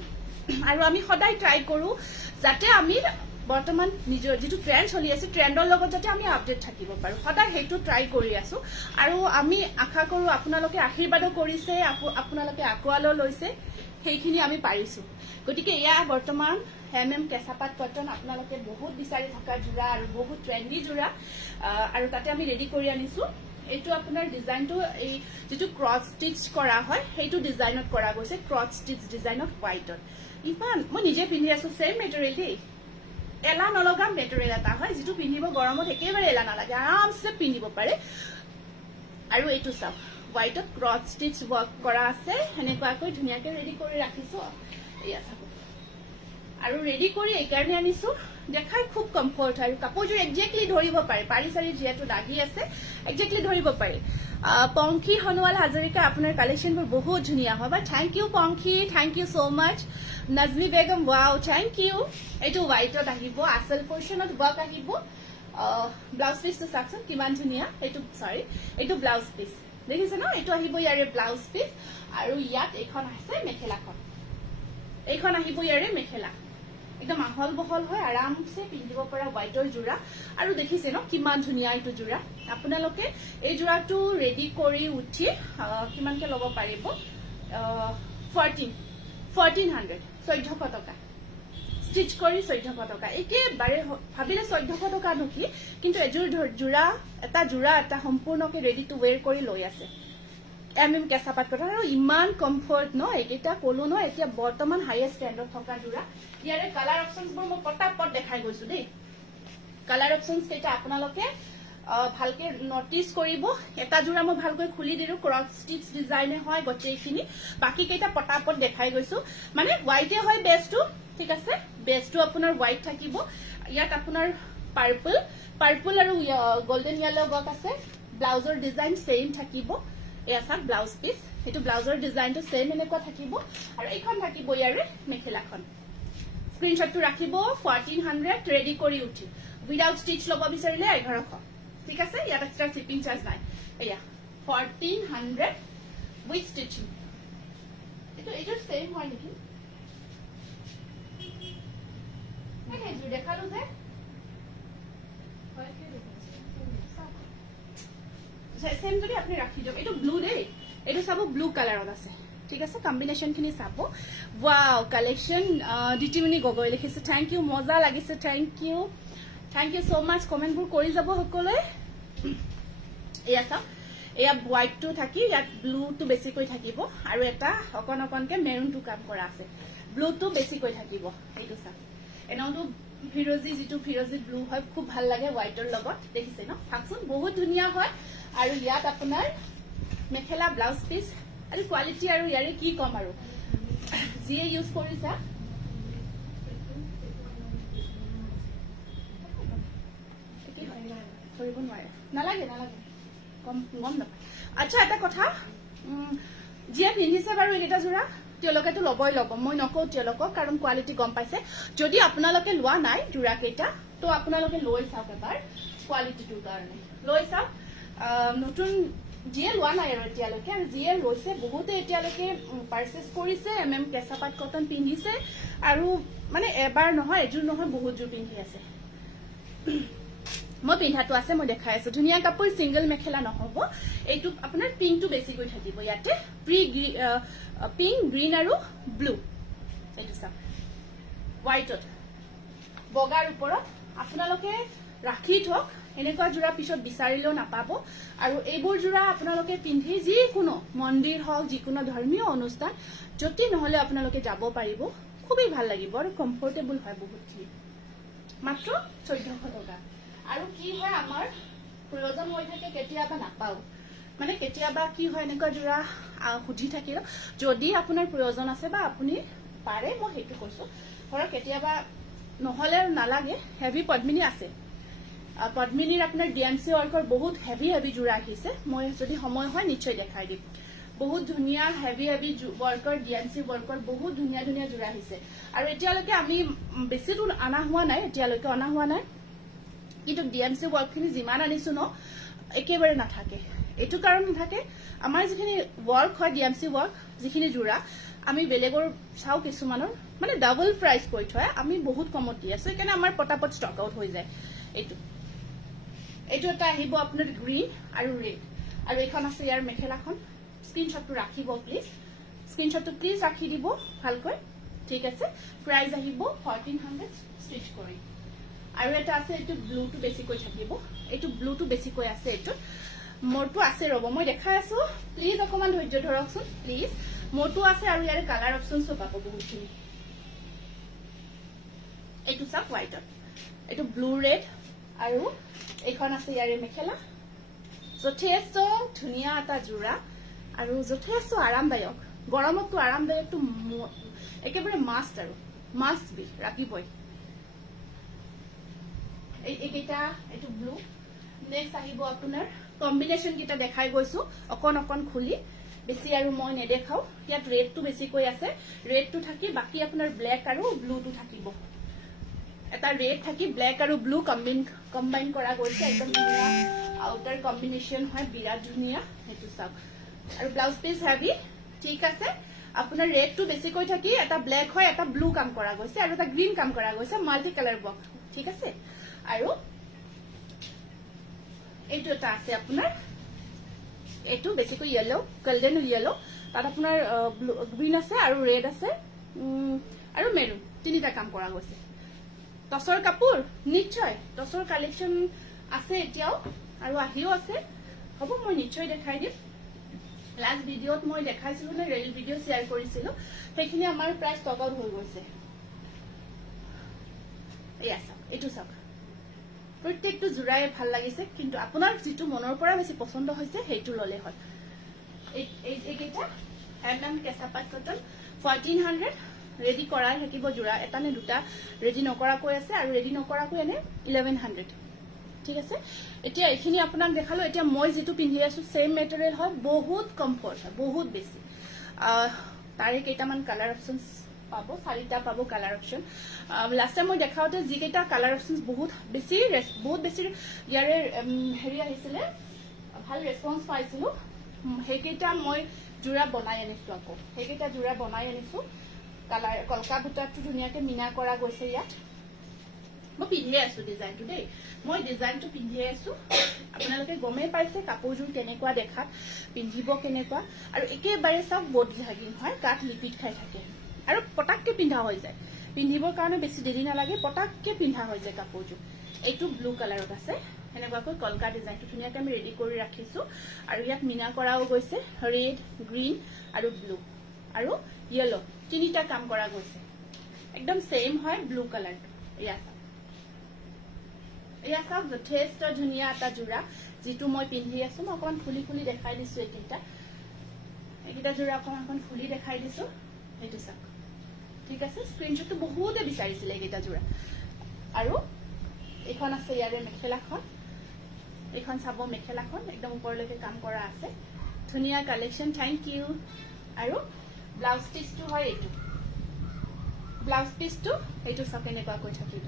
আৰু আমি সদায় ট্ৰাই কৰো যাতে আমি বৰ্তমান নিজৰ যেটো ট্ৰেন্ড চলি আছে ট্ৰেন্ডৰ লগত যাতে আমি আপডেট থাকিব পাৰো সদায় হেতু ট্ৰাই কৰি আছো আৰু আমি আশা কৰো আপোনালোকে আশীৰ্বাদ কৰিছে আপোনালোকে আকোৱাল লৈছে সেইখিনি আমি পাৰিছো গতিকে ইয়া বৰ্তমান কেঁচাপাত কটন আপোনালোকে বহুত বিচাৰি থকা জোৰা আৰু বহুত ট্ৰেন্ডি জোৰা আৰু তাতে আমি ৰেডি কৰি আনিছো এইটো আপোনাৰ ডিজাইনটো এই যেটো ক্ৰস স্টিচ কৰা হয় সেইটো ডিজাইনত কৰা গৈছে ক্ৰস স্টিচ ডিজাইনত হোৱাইটত ইমান মই নিজে পিন্ধি আছো সেম মেটেৰিয়েল দেই এলা নলগা মেটেৰিয়েল এটা হয় যেটো পিন্ধিব গৰমত একেবাৰে এলা নালাগে আৰামছে পিন্ধিব পাৰে আৰু এইটো চাওক হোৱাইটত ক্ৰস স্টিচ ওয়াৰ্ক কৰা আছে হেনেকুৱাকৈ ধুনিয়াকৈ ৰেডি কৰি ৰাখিছো এয়া চাওক আৰু ৰেডি কৰি একাৰণে আনিছো দেখাই খুব কমফৰ্ট আৰু কাপোৰজোৰ একজেক্টলি ধৰিব পাৰে পাৰি সাৰি যেটো লাগি আছে একজেক্টলি ধৰিব পাৰে পংখী হনুৱাল হাজৰিকা আপোনাৰ কালেকশনবোৰ বহুত ধুনিয়া হয় বা thank you Pankhi thank you so much Najmi Begum wow thank you এটো হোৱাইটত আহিব আসল পোৰশনত ওয়াৰ্ক আহিব ব্লাউজ পিসটো সাকচন কিমান ধুনিয়া এটো সৰি এটো ব্লাউজ পিস দেখিছে ন এটো আহিব ইয়াৰে ব্লাউজ পিস আৰু ইয়াত এখন আছে মেখেলাখন এইখন আহিব ইয়াৰে মেখেলা একদম আহল বহল হয় আৰামছে পিন্ধিব পৰা হোৱাইটৰ জোৰা আৰু দেখিছে ন কিমান ধুনিয়া এইটো জোৰা আপোনালোকে এই জোৰাটো ৰেডি কৰি উঠি কিমানকে লব পাৰিব 1400 টকা স্টিচ কৰি 1400 টকা একেবাৰে ভাবিলে 1400 টকা নকি কিন্তু এজোৰ জোৰা এটা সম্পূৰ্ণকে ৰেডি টু ওয়্যাৰ কৰি লৈ আছে এমএম কেঁচাপাত কথা আৰু ইমান কমফৰ্ট ন এইটা কলো ন এতিয়া বৰ্তমান হাইয়েষ্ট স্ট্যান্ডাৰ্ড থকা জোৰা ইয়াৰে কালাৰ অপশনস বোৰ মই পটাপট দেখাই গৈছো দেই কালাৰ অপশনস কেটা আপোনালোকে ভালকে নটিস কৰিব এটা জোৰা মই ভালকৈ খুলি দিৰু ক্ৰস স্টিচ ডিজাইনে হয় গটেইখিনি বাকি কেটা পটাপট দেখাই গৈছো মানে হোৱাইটে হয় বেস্টটো ঠিক আছে বেস্টটো আপোনাৰ হোৱাইট থাকিব ইয়াত আপোনাৰ পাৰ্পল আৰু গোল্ডেন ইয়েলো ওয়াৰ্ক আছে ব্লাউজৰ ডিজাইন সেম থাকিব এসা ব্লাউজ পিস এটো ব্লাউজৰ ডিজাইনটো সেম এনেকুৱা থাকিব আৰু এইখন থাকিব ইয়াৰে মেখেলাখন স্ক্ৰিনশটটো ৰাখিব 1400 ৰেডি কৰি উঠি উইদাউট স্টিচ লব বিচাৰিলে 1100 ঠিক আছে ইয়াত এক্সট্ৰা শিপিং চাৰ্জ নাই এয়া 1400 উইথ স্টিচিং এটো সেম হয় নেকি এই দেখালো যে সেম যদি আপনি রাখি দিও এটো ব্লু দেই এটো সাবো ব্লু কালারত আছে ঠিক আছে কম্বিনেশন খিনি সাবো ওয়াও কালেকশন ডিটিমিনি গগৈ লিখিছে থ্যাংক ইউ মজা লাগিছে thank you so mass comment বুৰ কৰি যাব সকলে এয়া সব এয়া হোৱাইট টু থাকি ইয়াত ব্লু টু বেছি কৈ থাকিব আৰু এটা অকনকে মেৰুন টু কাম কৰা আছে ব্লু টু বেছি কৈ থাকিব এইটো সব এনেওটো ফিৰোজি যেটো ফিৰোজি ব্লু হয় খুব ভাল লাগে হোৱাইটৰ লগত দেখিছে ন ফাংচন বহুত ধুনিয়া হয় আৰু ইয়াত আপোনাৰ মেখেলা ব্লাউজ পিস আৰু কোৱালিটি আৰু ইয়াৰে কি কম আৰু জিয়ে ইউজ কৰিছা কি হয় কৰিব নোৱাৰে নালাগে কম না আচ্ছা এটা কথা জিয়ে পিন্ধিছে বাৰু এটা জোৰা তেওঁলোকেটো লবই লব মই নকও তেওঁলোকক কাৰণ কোৱালিটি গম পাইছে যদি আপোনালোকে লোৱা নাই জোৰা কেইটা তো আপোনালোকে লৈ চাওক এবাৰ কোৱালিটিটোৰ কাৰণে লৈ চাওক নতুন জিয়ে লোৱা নাই আৰু এতিয়ালৈকে আৰু জিয়ে লৈছে বহুতে এতিয়ালৈকে পাৰচেজ কৰিছে এমএম কেঁচাপাত কটন পিন্ধিছে আৰু মানে এবাৰ নহয় এজোৰ নহয় বহুত জোৰ পিন্ধি আছে মই পিন্ধাটো আছে মই দেখাই আছো ধুনিয়া কাপোৰ সিঙ্গল মেখেলা নহব এইটো আপোনাৰ পিংকটো বেছি গৈ থাকিব ইয়াতে পিংক গ্ৰীন আৰু ব্লু এইটো চাওক হোৱাইটত বগাৰ ওপৰত আপোনালোকে ৰাখি থক এনেকুৱা জোৰা পিছত বিচাৰিলেও নাপাব আৰু এইবোৰ জোৰা আপোনালোকে পিন্ধি যিকোনো মন্দিৰ হওক যিকোনো ধৰ্মীয় অনুষ্ঠান যদি নহলে আপোনালোকে যাব পাৰিব খুবই ভাল লাগিব আৰু কমফৰ্টেবল হয় বহুতখিনি মাত্ৰ 1400 টকা আৰু কি হয় আমাৰ প্ৰয়োজন হৈ থাকে কেতিয়াবা নাপাও মানে কেতিয়াবা কি হয় এনেকুৱা জোৰা খুজি থাকিল যদি আপোনাৰ প্ৰয়োজন আছে বা আপুনি পাৰে মই হেতু কৈছো ধৰক কেতিয়াবা নহলে নালাগে হেভি পদ্মিনী আছে পদ্মিনীৰ আপোনাৰ ডিএমসি ওয়াৰ্কৰ বহুত হেভি জোৰা আহিছে মই যদি সময় হয় নিশ্চয় দেখাই দিম বহুত ধুনিয়া হেভি ওয়াৰ্কৰ ডিএমসি ওয়াৰ্কৰ বহুত ধুনিয়া জোৰা আহিছে আৰু এতিয়ালৈকে আমি বেছি দূৰ আনা হোৱা নাই এতিয়ালৈকে অনা হোৱা নাই কিন্তু ডিএমসি ওয়াৰ্কখিনি যিমান আনিছো ন একেবাৰে নাথাকে এটো কাৰণ নাথাকে আমাৰ যিখিনি ওয়াৰ্ক হয় ডিএমসি ওয়াৰ্ক যিখিনি জোৰা আমি বেলেগৰ চাও কিছুমানৰ মানে ডাবল প্ৰাইস কৈ থয় আমি বহুত কমত দি আছো একাৰণে আমাৰ পটাপট ষ্টক আউট হৈ যায় এইটো এটা আহিব আপোনাৰ গ্ৰীন আৰু ৰেড আৰু এখন আছে ইয়াৰ মেখেলাখন স্ক্ৰিনশটটো ৰাখিব প্লিজ স্ক্ৰিনশটটো প্লিজ ৰাখি দিব ভালকৈ ঠিক আছে প্ৰাইস আহিব 1400 স্টিচ কৰি আৰু এটা আছে এটো ব্লু টু বেছি কৈ থাকিব এটো ব্লু টু বেছি কৈ আছে এটো মোৰটো আছে ৰব মই দেখাই আছো প্লিজ অকমান ধৈৰ্য ধৰকচোন প্লিজ মোৰটো আছে আৰু ইয়াৰ কালাৰ অপচনস পাব বহুতখিনি এইটো সব হোৱাইটত এইটো ব্লু ৰেড আৰু এইখন আছে ইয়াৰে মেখেলা যথেষ্ট ধুনীয়া এটা জোৰা আৰু যথেষ্ট আৰামদায়ক গৰমতটো আৰামদায়কটো একেবাৰে মাষ্ট আৰু মাষ্ট বি ৰাখিবই এইকেইটা এইটো ব্লু নেক্সট আহিব আপোনাৰ কম্বিনেশ্যন কেইটা দেখাই গৈছো অকন খুলি বেছি আৰু মই নেদেখাও ইয়াত ৰেডটো বেছিকৈ আছে ৰেডটো থাকি বাকি আপোনাৰ ব্লেক আৰু ব্লুটো থাকিব এটা ৰেড থাকি ব্লেক আৰু ব্লু কম্বাইন কৰা গৈছে একদম ধুনীয়া আউটাৰ কম্বিনেশ্যন হয় বিৰাট ধুনীয়া সেইটো চাওক আৰু ব্লাউজ পিস হেভি ঠিক আছে আপোনাৰ ৰেডটো বেছিকৈ থাকি এটা ব্লেক হয় এটা ব্লু কাম কৰা গৈছে আৰু এটা গ্ৰীণ কাম কৰা গৈছে মাল্টি কালাৰ বক্স ঠিক আছে আৰু এইটো এটা আছে আপোনাৰ এইটো বেছিকৈ ইয়েলো গোল্ডেন ইয়েলো তাত আপোনাৰ গ্ৰীণ আছে আৰু ৰেড আছে আৰু মেৰুন তিনিটা কাম কৰা গৈছে টসৰ কাপোৰ নিশ্চয় টসৰ কালেকশন আছে এতিয়াও আৰু আহিও আছে হ'ব মই নিশ্চয় দেখাই দিম লাষ্ট ভিডিওত মই দেখাইছিলো না ৰেল ভিডিও শেয়াৰ কৰিছিলো সেইখিনি আমাৰ প্ৰায় ষ্টক আউট হৈ গৈছে এইটো চাওক প্ৰত্যেকটো জোৰাই ভাল লাগিছে কিন্তু আপোনাৰ যেটো মনৰ পৰা বেছি পছন্দ হৈছে সেইটো ললে হয় এইকেইটা এমএম কেঁচাপাত কটন 1400 ৰেডি কৰাই থাকিব জোৰা এটা নে দুটা ৰেডি নকৰাকৈ আছে আৰু ৰেডি নকৰাকৈ এনে 1100 ঠিক আছে এতিয়া এখিনি আপোনাক দেখালো এতিয়া মই যেটো পিন্ধি আছো সেম মেটেৰিয়েল হয় বহুত কমফৰ্ট হয় বহুত বেছি তাৰে কেইটামান কালাৰ অপচনস পাব চাৰিটা পাব কালাৰ অপচন লাষ্ট টাইম মই দেখাওতে যি কেইটা কালাৰ অপচনস বহুত বেছি ইয়াৰে হেৰি আহিছিলে ভাল ৰেসপন্স পাইছিলো হেকেইটা মই জোৰা বনাই আনিছো আকৌ হেকেইটা জোৰা বনাই আনিছো কালাৰ কলকা বুটাটো ধুনিয়াকে মিনা কৰা গৈছে ইয়াত মই পিন্ধি আছো ডিজাইনটো দেই মই ডিজাইনটো পিন্ধি আছো আপোনালোকে গমে পাইছে কাপোৰজোৰ কেনেকুৱা দেখাত পিন্ধিব কেনেকুৱা আৰু একেবাৰে সব বডি হাগিং হয় কাট লিপিট খাই থাকে আৰু পটাককে পিন্ধা হৈ যায় পিন্ধিবৰ কাৰণে বেছি দেৰি নালাগে পটাককে পিন্ধা হৈ যায় কাপোৰজোৰ এইটো ব্লু কালাৰত আছে এনেকুৱাকৈ কলকা ডিজাইনটো ধুনিয়াকে আমি ৰেডি কৰি ৰাখিছো আৰু ইয়াত মিনা কৰাও গৈছে ৰেড গ্ৰীন আৰু ব্লু আৰু ইয়েলো তিনিটা কাম কৰা গৈছে একদম সেম হয় ব্লু কালাৰ এয়া সব যথেষ্ট ধুনীয়া এটা জোৰা যেটো মই পিন্ধি আছো মই অকমান খুলি দেখাই দিছো এইকেইটা জোৰা অকমান খুলি দেখাই দিছো এইটো চাওক ঠিক আছে স্ক্ৰিনশ্বটটো বহুতে বিচাৰিছিলে এইকেইটা জোৰা আৰু এখন আছে ইয়াৰে মেখেলাখন এখন চাব মেখেলাখন একদম ওপৰলৈকে কাম কৰা আছে ধুনীয়া কালেকশন থ্যাংক ইউ আৰু ব্লাউজ পিসটো হয় এইটো ব্লাউজ পিসটো এইটো চাওক এনেকুৱা কৈ থাকিব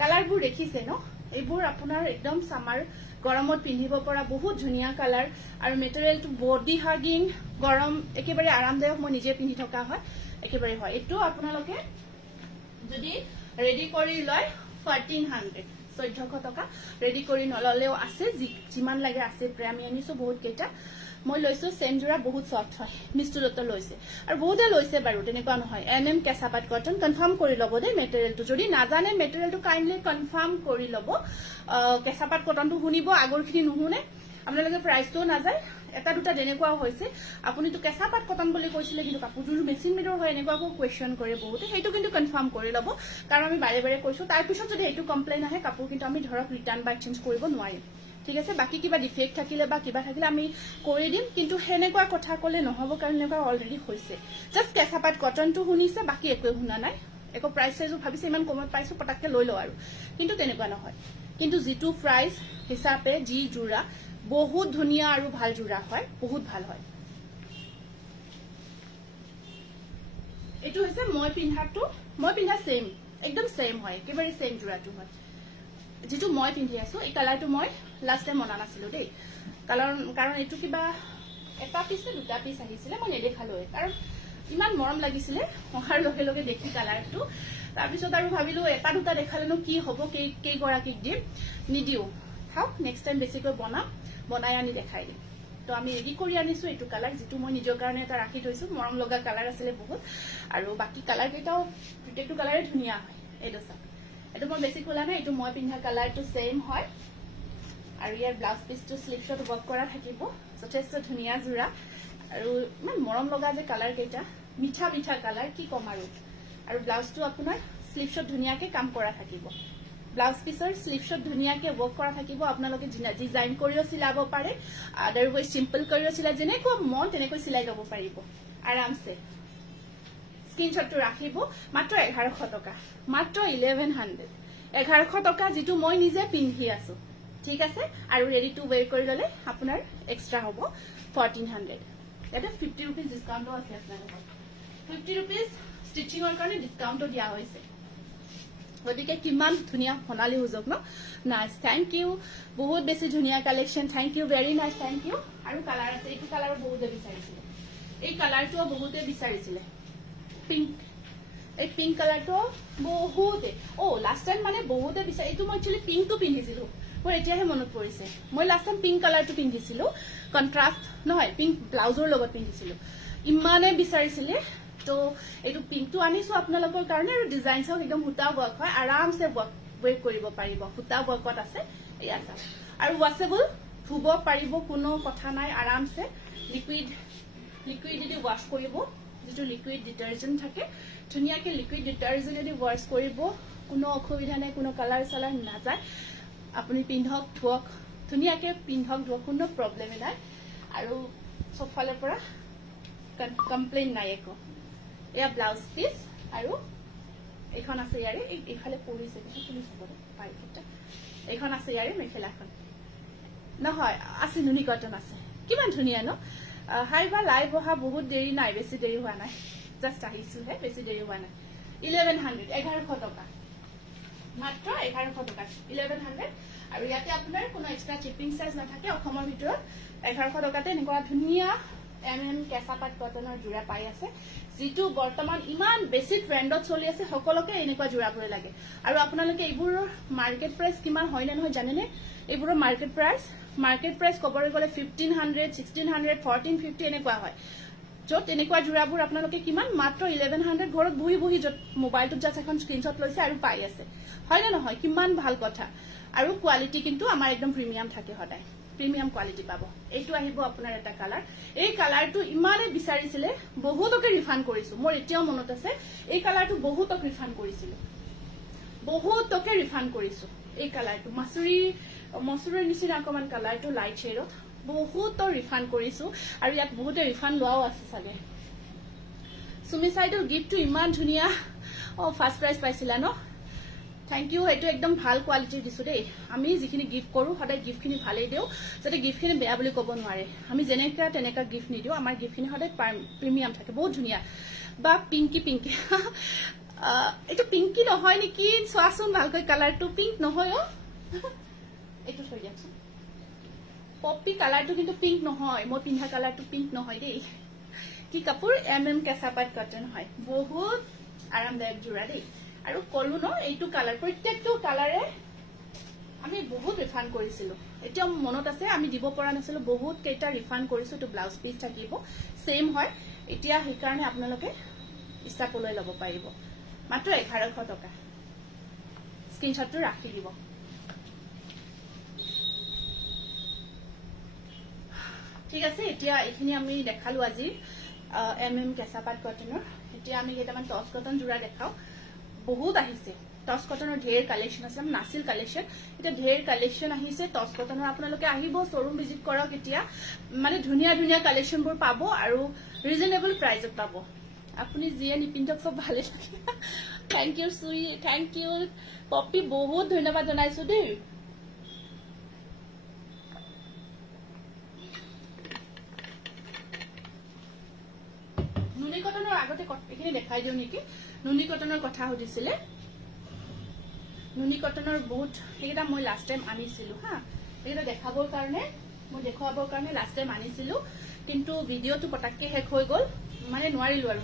কালাৰবোৰ দেখিছে ন এইবোৰ আপোনাৰ একদম সামাৰ গৰমত পিন্ধিব পৰা বহুত ধুনীয়া কালাৰ আৰু মেটেৰিয়েলটো বডি হাগিং গৰম একেবাৰে আৰামদায়ক মই নিজে পিন্ধি থকা হয় একেবাৰে হয় এটো আপোনালোকে যদি ৰেডি কৰি লয় 1400 টকা ৰেডি কৰি নললেও আছে যিমান লাগে আছে প্ৰেমি আনিছো বহুত কেইটা মই লৈছো সেনজোৰা বহুত সফট হয় মিষ্টুলতো লৈছে আৰু বহুতে লৈছে বাৰু তেনেকুৱা নহয় এমএম কেঁচাপাত কটন কনফাৰ্ম কৰি লব দে মেটেৰিয়েলটো যদি নাজানে মেটেৰিয়েলটো কাইন্ডলি কনফাৰ্ম কৰি লব কেঁচাপাত কটনটো শুনিব আগৰখিনি নুহুনে আপোনালোকে প্ৰাইসটো নাযায় এটা দুটা তেনেকুৱা হৈছে আপুনিটো কেঁচাপাত কটন বুলি কৈছিলে কিন্তু কাপোৰজোৰ মেচিন মেডৰ হয় এনেকুৱাকো কোৱেশ্চন কৰে বহুতে সেইটো কিন্তু কনফাৰ্ম কৰি লব কাৰণ আমি বাৰে বাৰে কৈছো তাৰ পিছত যদি এইটো কমপ্লেইন আহে কাপোৰ কিন্তু আমি ধৰক ৰিটাৰ্ন বা এক্সচেঞ্জ কৰিব নোৱাৰিম ঠিক আছে বাকি কিবা ডিফেক্ট থাকিলে বা কিবা থাকিলে আমি কৰি দিম কিন্তু হেনেকুৱা কথা কলে নহব কাৰণ এনেকুৱা অলৰেডি হৈছে জাস্ট কেঁচাপাত কটনটো শুনিছে বাকি একো শুনা নাই একো প্ৰাইস চাইজো ভাবিছে ইমান কমত পাইছো পটাককে লৈ লও আৰু কিন্তু তেনেকুৱা নহয় কিন্তু যেটো প্ৰাইস হিচাপে জি জোৰা বহুত ধুনীয়া আৰু ভাল জোৰা হয় বহুত ভাল হয় এটো হৈছে মই পিন্ধা সেম একদম সেম হয় একেবাৰে সেম জোৰাটো হয় যেটো মই পিন্ধি আছো এই কালাৰটো মই লাষ্ট টাইম মনা নাছিলো দেই কাৰণ এটো কিবা এটা পিছে দুটা পিস আহিছিলে মই নেদেখালো কাৰণ ইমান মৰম লাগিছিলে অহাৰ লগে লগে দেখি কালাৰটো তাৰ পিছত আৰু ভাবিলো এটা দুটা দেখালেনো কি হ'ব কেই গৰাকীক দিম নিদিও থাক নেক্সট টাইম বেছিকৈ বনাই আনি দেখাই দিম তো আমি ৰেডি কৰি আনিছো এটো কালাৰ যেটো মই নিজৰ কাৰণে এটা ৰাখি থৈছো মৰম লগা কালাৰ আছিলে বহুত আৰু বাকি কালাৰ কেইটাও প্ৰত্যেকটো কালাৰে ধুনীয়া হয় এইটো চাওক এটো মই বেছি খোলা নাই এটো মই পিন্ধা কালাৰটো সেম হয় আৰু ইয়াৰ ব্লাউজ পিছটো স্লিভছত ৱৰ্ক কৰা থাকিব যথেষ্ট ধুনীয়া জোৰা আৰু ইমান মৰম লগা যে কালাৰ কেইটা মিঠা মিঠা কালাৰ কি কম আৰু ব্লাউজটো আপোনাৰ স্লিভছত ধুনীয়াকে কাম কৰা থাকিব ব্লাউজ পিছৰ স্লিভছত ধুনীয়াকে ৱৰ্ক কৰা থাকিব আপোনালোকে ডিজাইন কৰিও চিলাব পাৰে আদাৰৱাইজ সিম্পল কৰিও চিলাই যেনেকৈ মন তেনেকৈ চিলাই ল'ব পাৰিব আৰামছে স্ক্ৰীনশ্বটটো ৰাখিব মাত্ৰ 1100 টকা মাত্ৰ 1100 1100 টকা যেটো মই নিজে পিন্ধি আছো ঠিক আছে আৰু ৰেডি টু ওয়্যাৰ কৰি ললে আপোনাৰ এক্সট্ৰা হ'ব 1400 এটা 50 रुपीस ডিসকাউন্টও আছে আপোনালোকৰ 50 रुपीस ষ্টিচিংৰ কাৰণে ডিসকাউন্টও দিয়া হৈছে গতিকে কিমান ধুনীয়া ফনালি হুজক ন নাইস থ্যাংক ইউ বহুত বেছি ধুনীয়া collection thank you very nice thank you আৰু কালাৰ আছে এইটো কালাৰ বহুতে বিচাৰিছিল এই কালাৰটো বহুতে বিচাৰিছিল পিংক এই পিংক কালাৰটো বহুতে লাষ্ট টাইম মানে বহুতে বিচাৰি এইটো মই একচুয়ালি পিংকটো পিন্ধিছিলো মই এতিয়াহে মনত পৰিছে মই লাষ্ট টাইম পিংক কালাৰটো পিন্ধিছিলো কন্ট্ৰাস্ট নহয় পিংক ব্লাউজৰ লগত পিন্ধিছিলো ইমানে বিচাৰিছিল তো এইটো পিংকটো আনিছো আপোনালোকৰ কাৰণে আৰু ডিজাইন সব একদম হুটা ওয়াৰ্ক হয় আৰামসে ওয়েট কৰিব পাৰিব হুটা ওয়াৰ্কত আছে এই আছে আৰু ওয়াশেবল ধুব পাৰিব কোনো কথা নাই আৰামসে লিকুইড যদি ওয়াশ কৰিব যেটো লিকুইড ডিটাৰজেন্ট থাকে ধুনিয়াকে লিকুইড ডিটাৰজেন্ট যদি ওয়াশ কৰিব কোনো অসুবিধা নাই কোনো কালাৰ সালাৰ না যায় আপুনি পিন্ধক ধুওক ধুনিয়াকে পিন্ধক ধুওক কোনো প্ৰবলেম নাই আৰু সবফালৰ পৰা কমপ্লেইন নাই একো এয়া ব্লাউজ পিস আৰু এখন আছে ইয়াৰে এইফালে পৰিছে তুমি সবৰে পাইটা এখন আছে ইয়াৰে মেখেলাখন নহয় আছে নুনি কটন আছে কিমান ধুনিয়া ন হাইবা লাইভ অহা বহুত দেৰি নাই বেছি দেৰি হোৱা নাই জাস্ট আহিছো হে বেছি দেৰি হোৱা নাই 1100 টকা মাত্ৰ 1100 টকা 1100 আৰু ইয়াতে আপোনাৰ কোনো এক্সট্ৰা চিপিং চাৰ্জ নাথাকে অসমৰ ভিতৰত 1100 টকাতে এনেকুৱা ধুনিয়া কেঁচাপাত কটনৰ জোৰা পাই আছে যেটো বৰ্তমান ইমান বেছি ট্ৰেন্ডত চলি আছে সকলোকে এনেকুৱা জোৰাবোৰ লাগে আৰু আপোনালোকে এইবোৰৰ মাৰ্কেট প্ৰাইস কিমান হয় না নহয় জানেনে এইবোৰৰ মাৰ্কেট প্ৰাইস কবৰে গলে 1500 1600 1450 এনেকুৱা হয় যত এনেকুৱা জোৰাবোৰ আপোনালোকে কিমান মাত্ৰ 1100 ঘৰত বহি বহি যত মোবাইলটোত জাস্ট এখন স্ক্ৰিনশ্বট লৈছে আৰু পাই আছে হয় না নহয় কিমান ভাল কথা আৰু কোৱালিটি কিন্তু আমাৰ একদম প্ৰিমিয়াম থাকে সদায় প্ৰিমিয়াম কোৱালিটি পাব এইটো আহিব আপোনাৰ এটা কালাৰ এই কালাৰটো ইমানে বিচাৰিছিলে বহুতকে ৰিফান্ড কৰিছো মোৰ এতিয়াও মনত আছে এই কালাৰটো বহুতক ৰিফান্ড কৰিছো এই কালাৰটো মসুৰীৰ নিচিনা অকমান কালাৰটো লাইট শেডত বহুত ৰিফান্ড কৰিছো আৰু ইয়াত বহুতে ৰিফান্ড লোৱাও আছে সাগে সুমি সাইডৰ গিফটটো ইমান ধুনিয়া ফাৰ্স্ট প্ৰাইজ পাইছিলা ন থ্যাংক ইউ এটো একদম ভাল কোৱালিটি দিছো দেই আমি যিখিনি গিফট কৰো সদায় গিফটখিনি ভালেই দিও যাতে গিফটখিনি বেয়া বুলি ক'ব নোৱাৰে আমি যেনেকা গিফট নিদিও আমাৰ গিফটখিনি সদায় প্ৰিমিয়াম থাকে বহুত ধুনিয়া বা পিংকি এটো পিংকি নহয় নেকি সোৱাচোন ভালকৈ কালাৰটো পিংক নহয় এটো থৈ দিয়াচোন পপি কালাৰটো কিন্তু পিংক নহয় মই পিন্ধা কালাৰটো পিংক নহয় দেই কি কাপোৰ কেঁচাপাত কটন হয় বহুত আৰামদায়ক জোৰা দেই আৰু কলু ন এইটো কালাৰ প্ৰত্যেকটো কালাৰে আমি বহুত ৰিফান্ড কৰিছিলো এতিয়া মনত আছে আমি দিব পৰা নাছিলো বহুত কেইটা ৰিফান্ড কৰিছো তো ব্লাউজ পিস থাকিব সেম হয় এতিয়া সেই কাৰণে আপোনালোকে ইচ্ছা পলৈ ল'ব পাৰিব মাত্ৰ 1100 টকা স্ক্ৰিনশ্বটটো ৰাখি দিব ঠিক আছে এতিয়া এইখিনি আমি দেখালো আজি কেঁচাপাত কটনৰ এতিয়া আমি কেইটামান টচ কটন জোৰা দেখাও বহুত আহিছে টচ কটনৰ ঢেৰ কালেকশন আছে নাছিল কালেকশন এটা ঢেৰ কালেকশন আহিছে টচ কটনৰ আপোনালোকে আহিব শোৰুম ভিজিট কৰক এতিয়া মানে ধুনিয়া কালেকশনবোৰ পাব আৰু ৰিজনেবল প্ৰাইজত পাব আপুনি যিয়ে নিপিন্ধক সব ভালে থাকে থ্যাংক ইউ সুই থ্যাংক ইউ পপি বহুত ধন্যবাদ জনাইছো দেই নুনি কটনৰ আগতে এখিনি দেখাই দিও নেকি নুনি কটনৰ কথা হদিছিলে নুনি কটনৰ বহুত এটা মই লাষ্ট টাইম আনিছিলো হা এটা দেখাবৰ কাৰণে মই দেখাবৰ কাৰণে লাষ্ট টাইম আনিছিলো কিন্তু ভিডিওটো পটাককে হেক হৈ গল মানে নোৱাৰিলো আৰু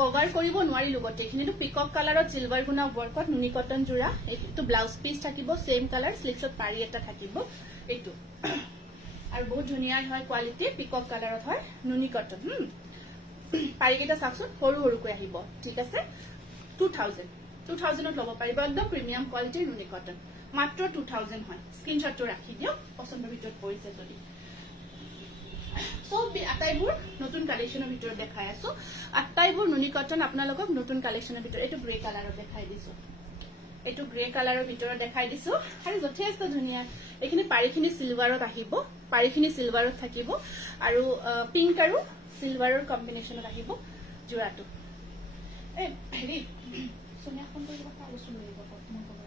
কভাৰ কৰিব নোৱাৰিলো গটেখিনিটো পিকক কালাৰত সিলভাৰ গুনা ওয়াৰ্কত নুনি কটন জোৰা এইটো ব্লাউজ পিস থাকিব সেম কালাৰ স্লিভছত পাৰি এটা থাকিব এইটো আৰু বহুত ধুনিয়া হয় কোৱালিটি পিকক কালাৰত হয় নুনি কটন পাৰিকেটা চাকচোন সৰু আহিব ঠিক আছে 2000ত ল'ব পাৰিব একদম প্ৰিমিয়াম কোৱালিটিৰ নুনি কটন মাত্ৰ 2000 হয় স্ক্ৰিনশ্বটটো ৰাখি দিয়ক পছন্দৰ ভিতৰত পৰিছে যদি সব আটাইবোৰ নতুন কালেকশনৰ ভিতৰত দেখাই আছো আটাইবোৰ নুনি কটন আপোনালোকক নতুন কালেকশনৰ ভিতৰত এটো গ্ৰে কালাৰত দেখাই দিছো এটো গ্ৰে কালাৰৰ ভিতৰত দেখাই দিছো আৰু যথেষ্ট ধুনিয়া এখিনি পাৰিখিনি সিলভাৰত আহিব পাৰিখিনি সিলভাৰত থাকিব আৰু পিংক আৰু সিলভাৰৰ কম্বিনেশনত আহিব জোৰাটো এ হেৰি সোনিয়া ফোন কৰিব কথা আলোচনা কৰিব মই ক'ব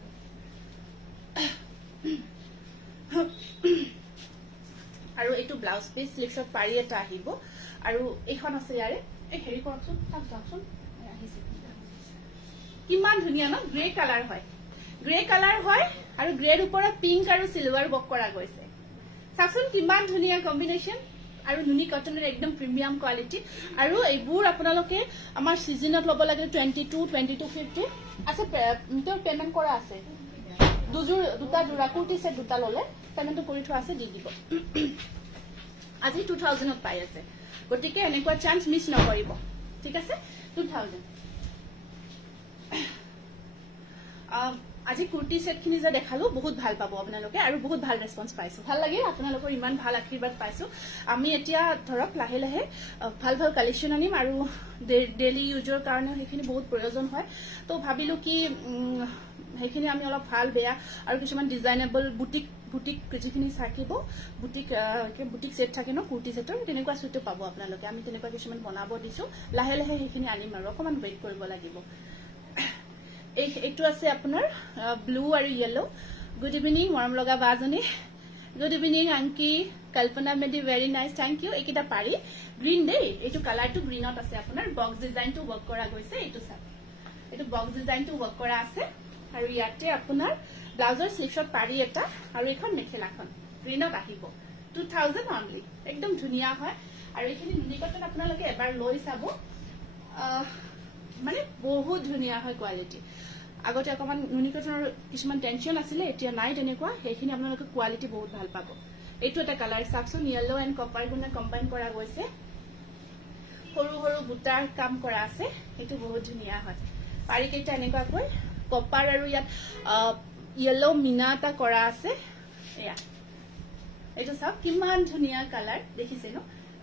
আৰু এটো ব্লাউজ পিস স্লিভছত পাৰি এটা আহিব আৰু এইখন আছে ইয়াৰে এই হেৰি কৰকচোন তাক যাওকচোন আহিছে কিমান ধুনিয়া ন গ্ৰে কালাৰ হয় আৰু গ্ৰেৰ ওপৰত পিংক আৰু সিলভাৰ বক কৰা গৈছে চাচোন কিমান ধুনিয়া কম্বিনেশন আৰু নুনি কটনৰ একদম প্ৰিমিয়াম কোৱালিটি আৰু এইবোৰ আপোনালোকে আমাৰ সিজনত লব লাগে 2250 আছে মিটাৰ পেমেন্ট কৰা আছে দুটা জোৰা কুৰ্তি সেট দুটা ললে পেমেন্টটো কৰি থোৱা আছে দি দিব আজি 2000ত পাই আছে গটিকে এনেকুৱা চান্স মিস নকৰিব ঠিক আছে 2000 আজি কুৰ্তি সেট খিনি যে দেখালো বহুত ভাল পাবো আপোনালোকে আৰু বহুত ভাল ৰেসপন্স পাইছো ভাল লাগে আপোনালোকৰ ইমান ভাল আশীৰ্বাদ পাইছো আমি এতিয়া ধৰক লাহে লাহে ভাল ভাল কালেকশন আনিম আৰু ডেইলি ইউজৰ কাৰণে হেখিনি বহুত প্ৰয়োজন হয় তো ভাবিলো কি হেখিনি আমি অলপ ভাল বেয়া আৰু কিছুমান ডিজাইনেবল বুটিক যিখিনি থাকিব বুটিক সেট থাকে ন কুৰ্তি সেটৰ তেনেকুৱা সুটো পাবো আপোনালোকে আমি তেনেকুৱা কিছুমান বনাব দিছো লাহে লাহে হেখিনি আনিম আৰু অকমান ওয়েট কৰিব লাগিব এইটো আছে আপোনাৰ ব্লু আৰু ইয়েলো গুড ইভিনিং মৰম লগা বাজনী গুড ইভিনিং আংকি কল্পনা মেডি ভেৰি নাইস থ্যাংক ইউ এইটা পাৰি গ্ৰীন দে এইটো কালাৰটো গ্ৰীনত আছে আপোনাৰ বক্স ডিজাইনটো ওয়াৰ্ক কৰা গৈছে এইটো চাওক এইটো বক্স ডিজাইনটো ওয়াৰ্ক কৰা আছে আৰু ইয়াতে আপোনাৰ ব্লাউজৰ স্লিভছত পাৰি এটা আৰু এখন মেখেলাখন গ্ৰীনত আহিব 2000 অনলি একদম ধুনিয়া হয় আৰু এইখিনি নুনি কটন আপোনালোকে এবাৰ লৈ চাব মানে বহুত ধুনিয়া হয় কোৱালিটি আগতে অকমান নুনি কটনৰ কিছুমান টেনশন আছিলে এতিয়া নাই তেনেকুৱা হেখিনি আপোনালোকে কোৱালিটি বহুত ভাল পাব এইটো এটা কালাৰ সাকসন ইয়েলো এন্ড কপাৰ গুণা কম্বাইন কৰা গৈছে সৰু সৰু বুটাৰ কাম কৰা আছে এইটো বহুত ধুনিয়া হয় পাৰি কেইটা এনেকুৱা কৈ কপাৰ আৰু ইয়াত ইয়েলো মিনাটা কৰা আছে এয়া এইটো সব কিমান ধুনিয়া কালাৰ দেখিছে ন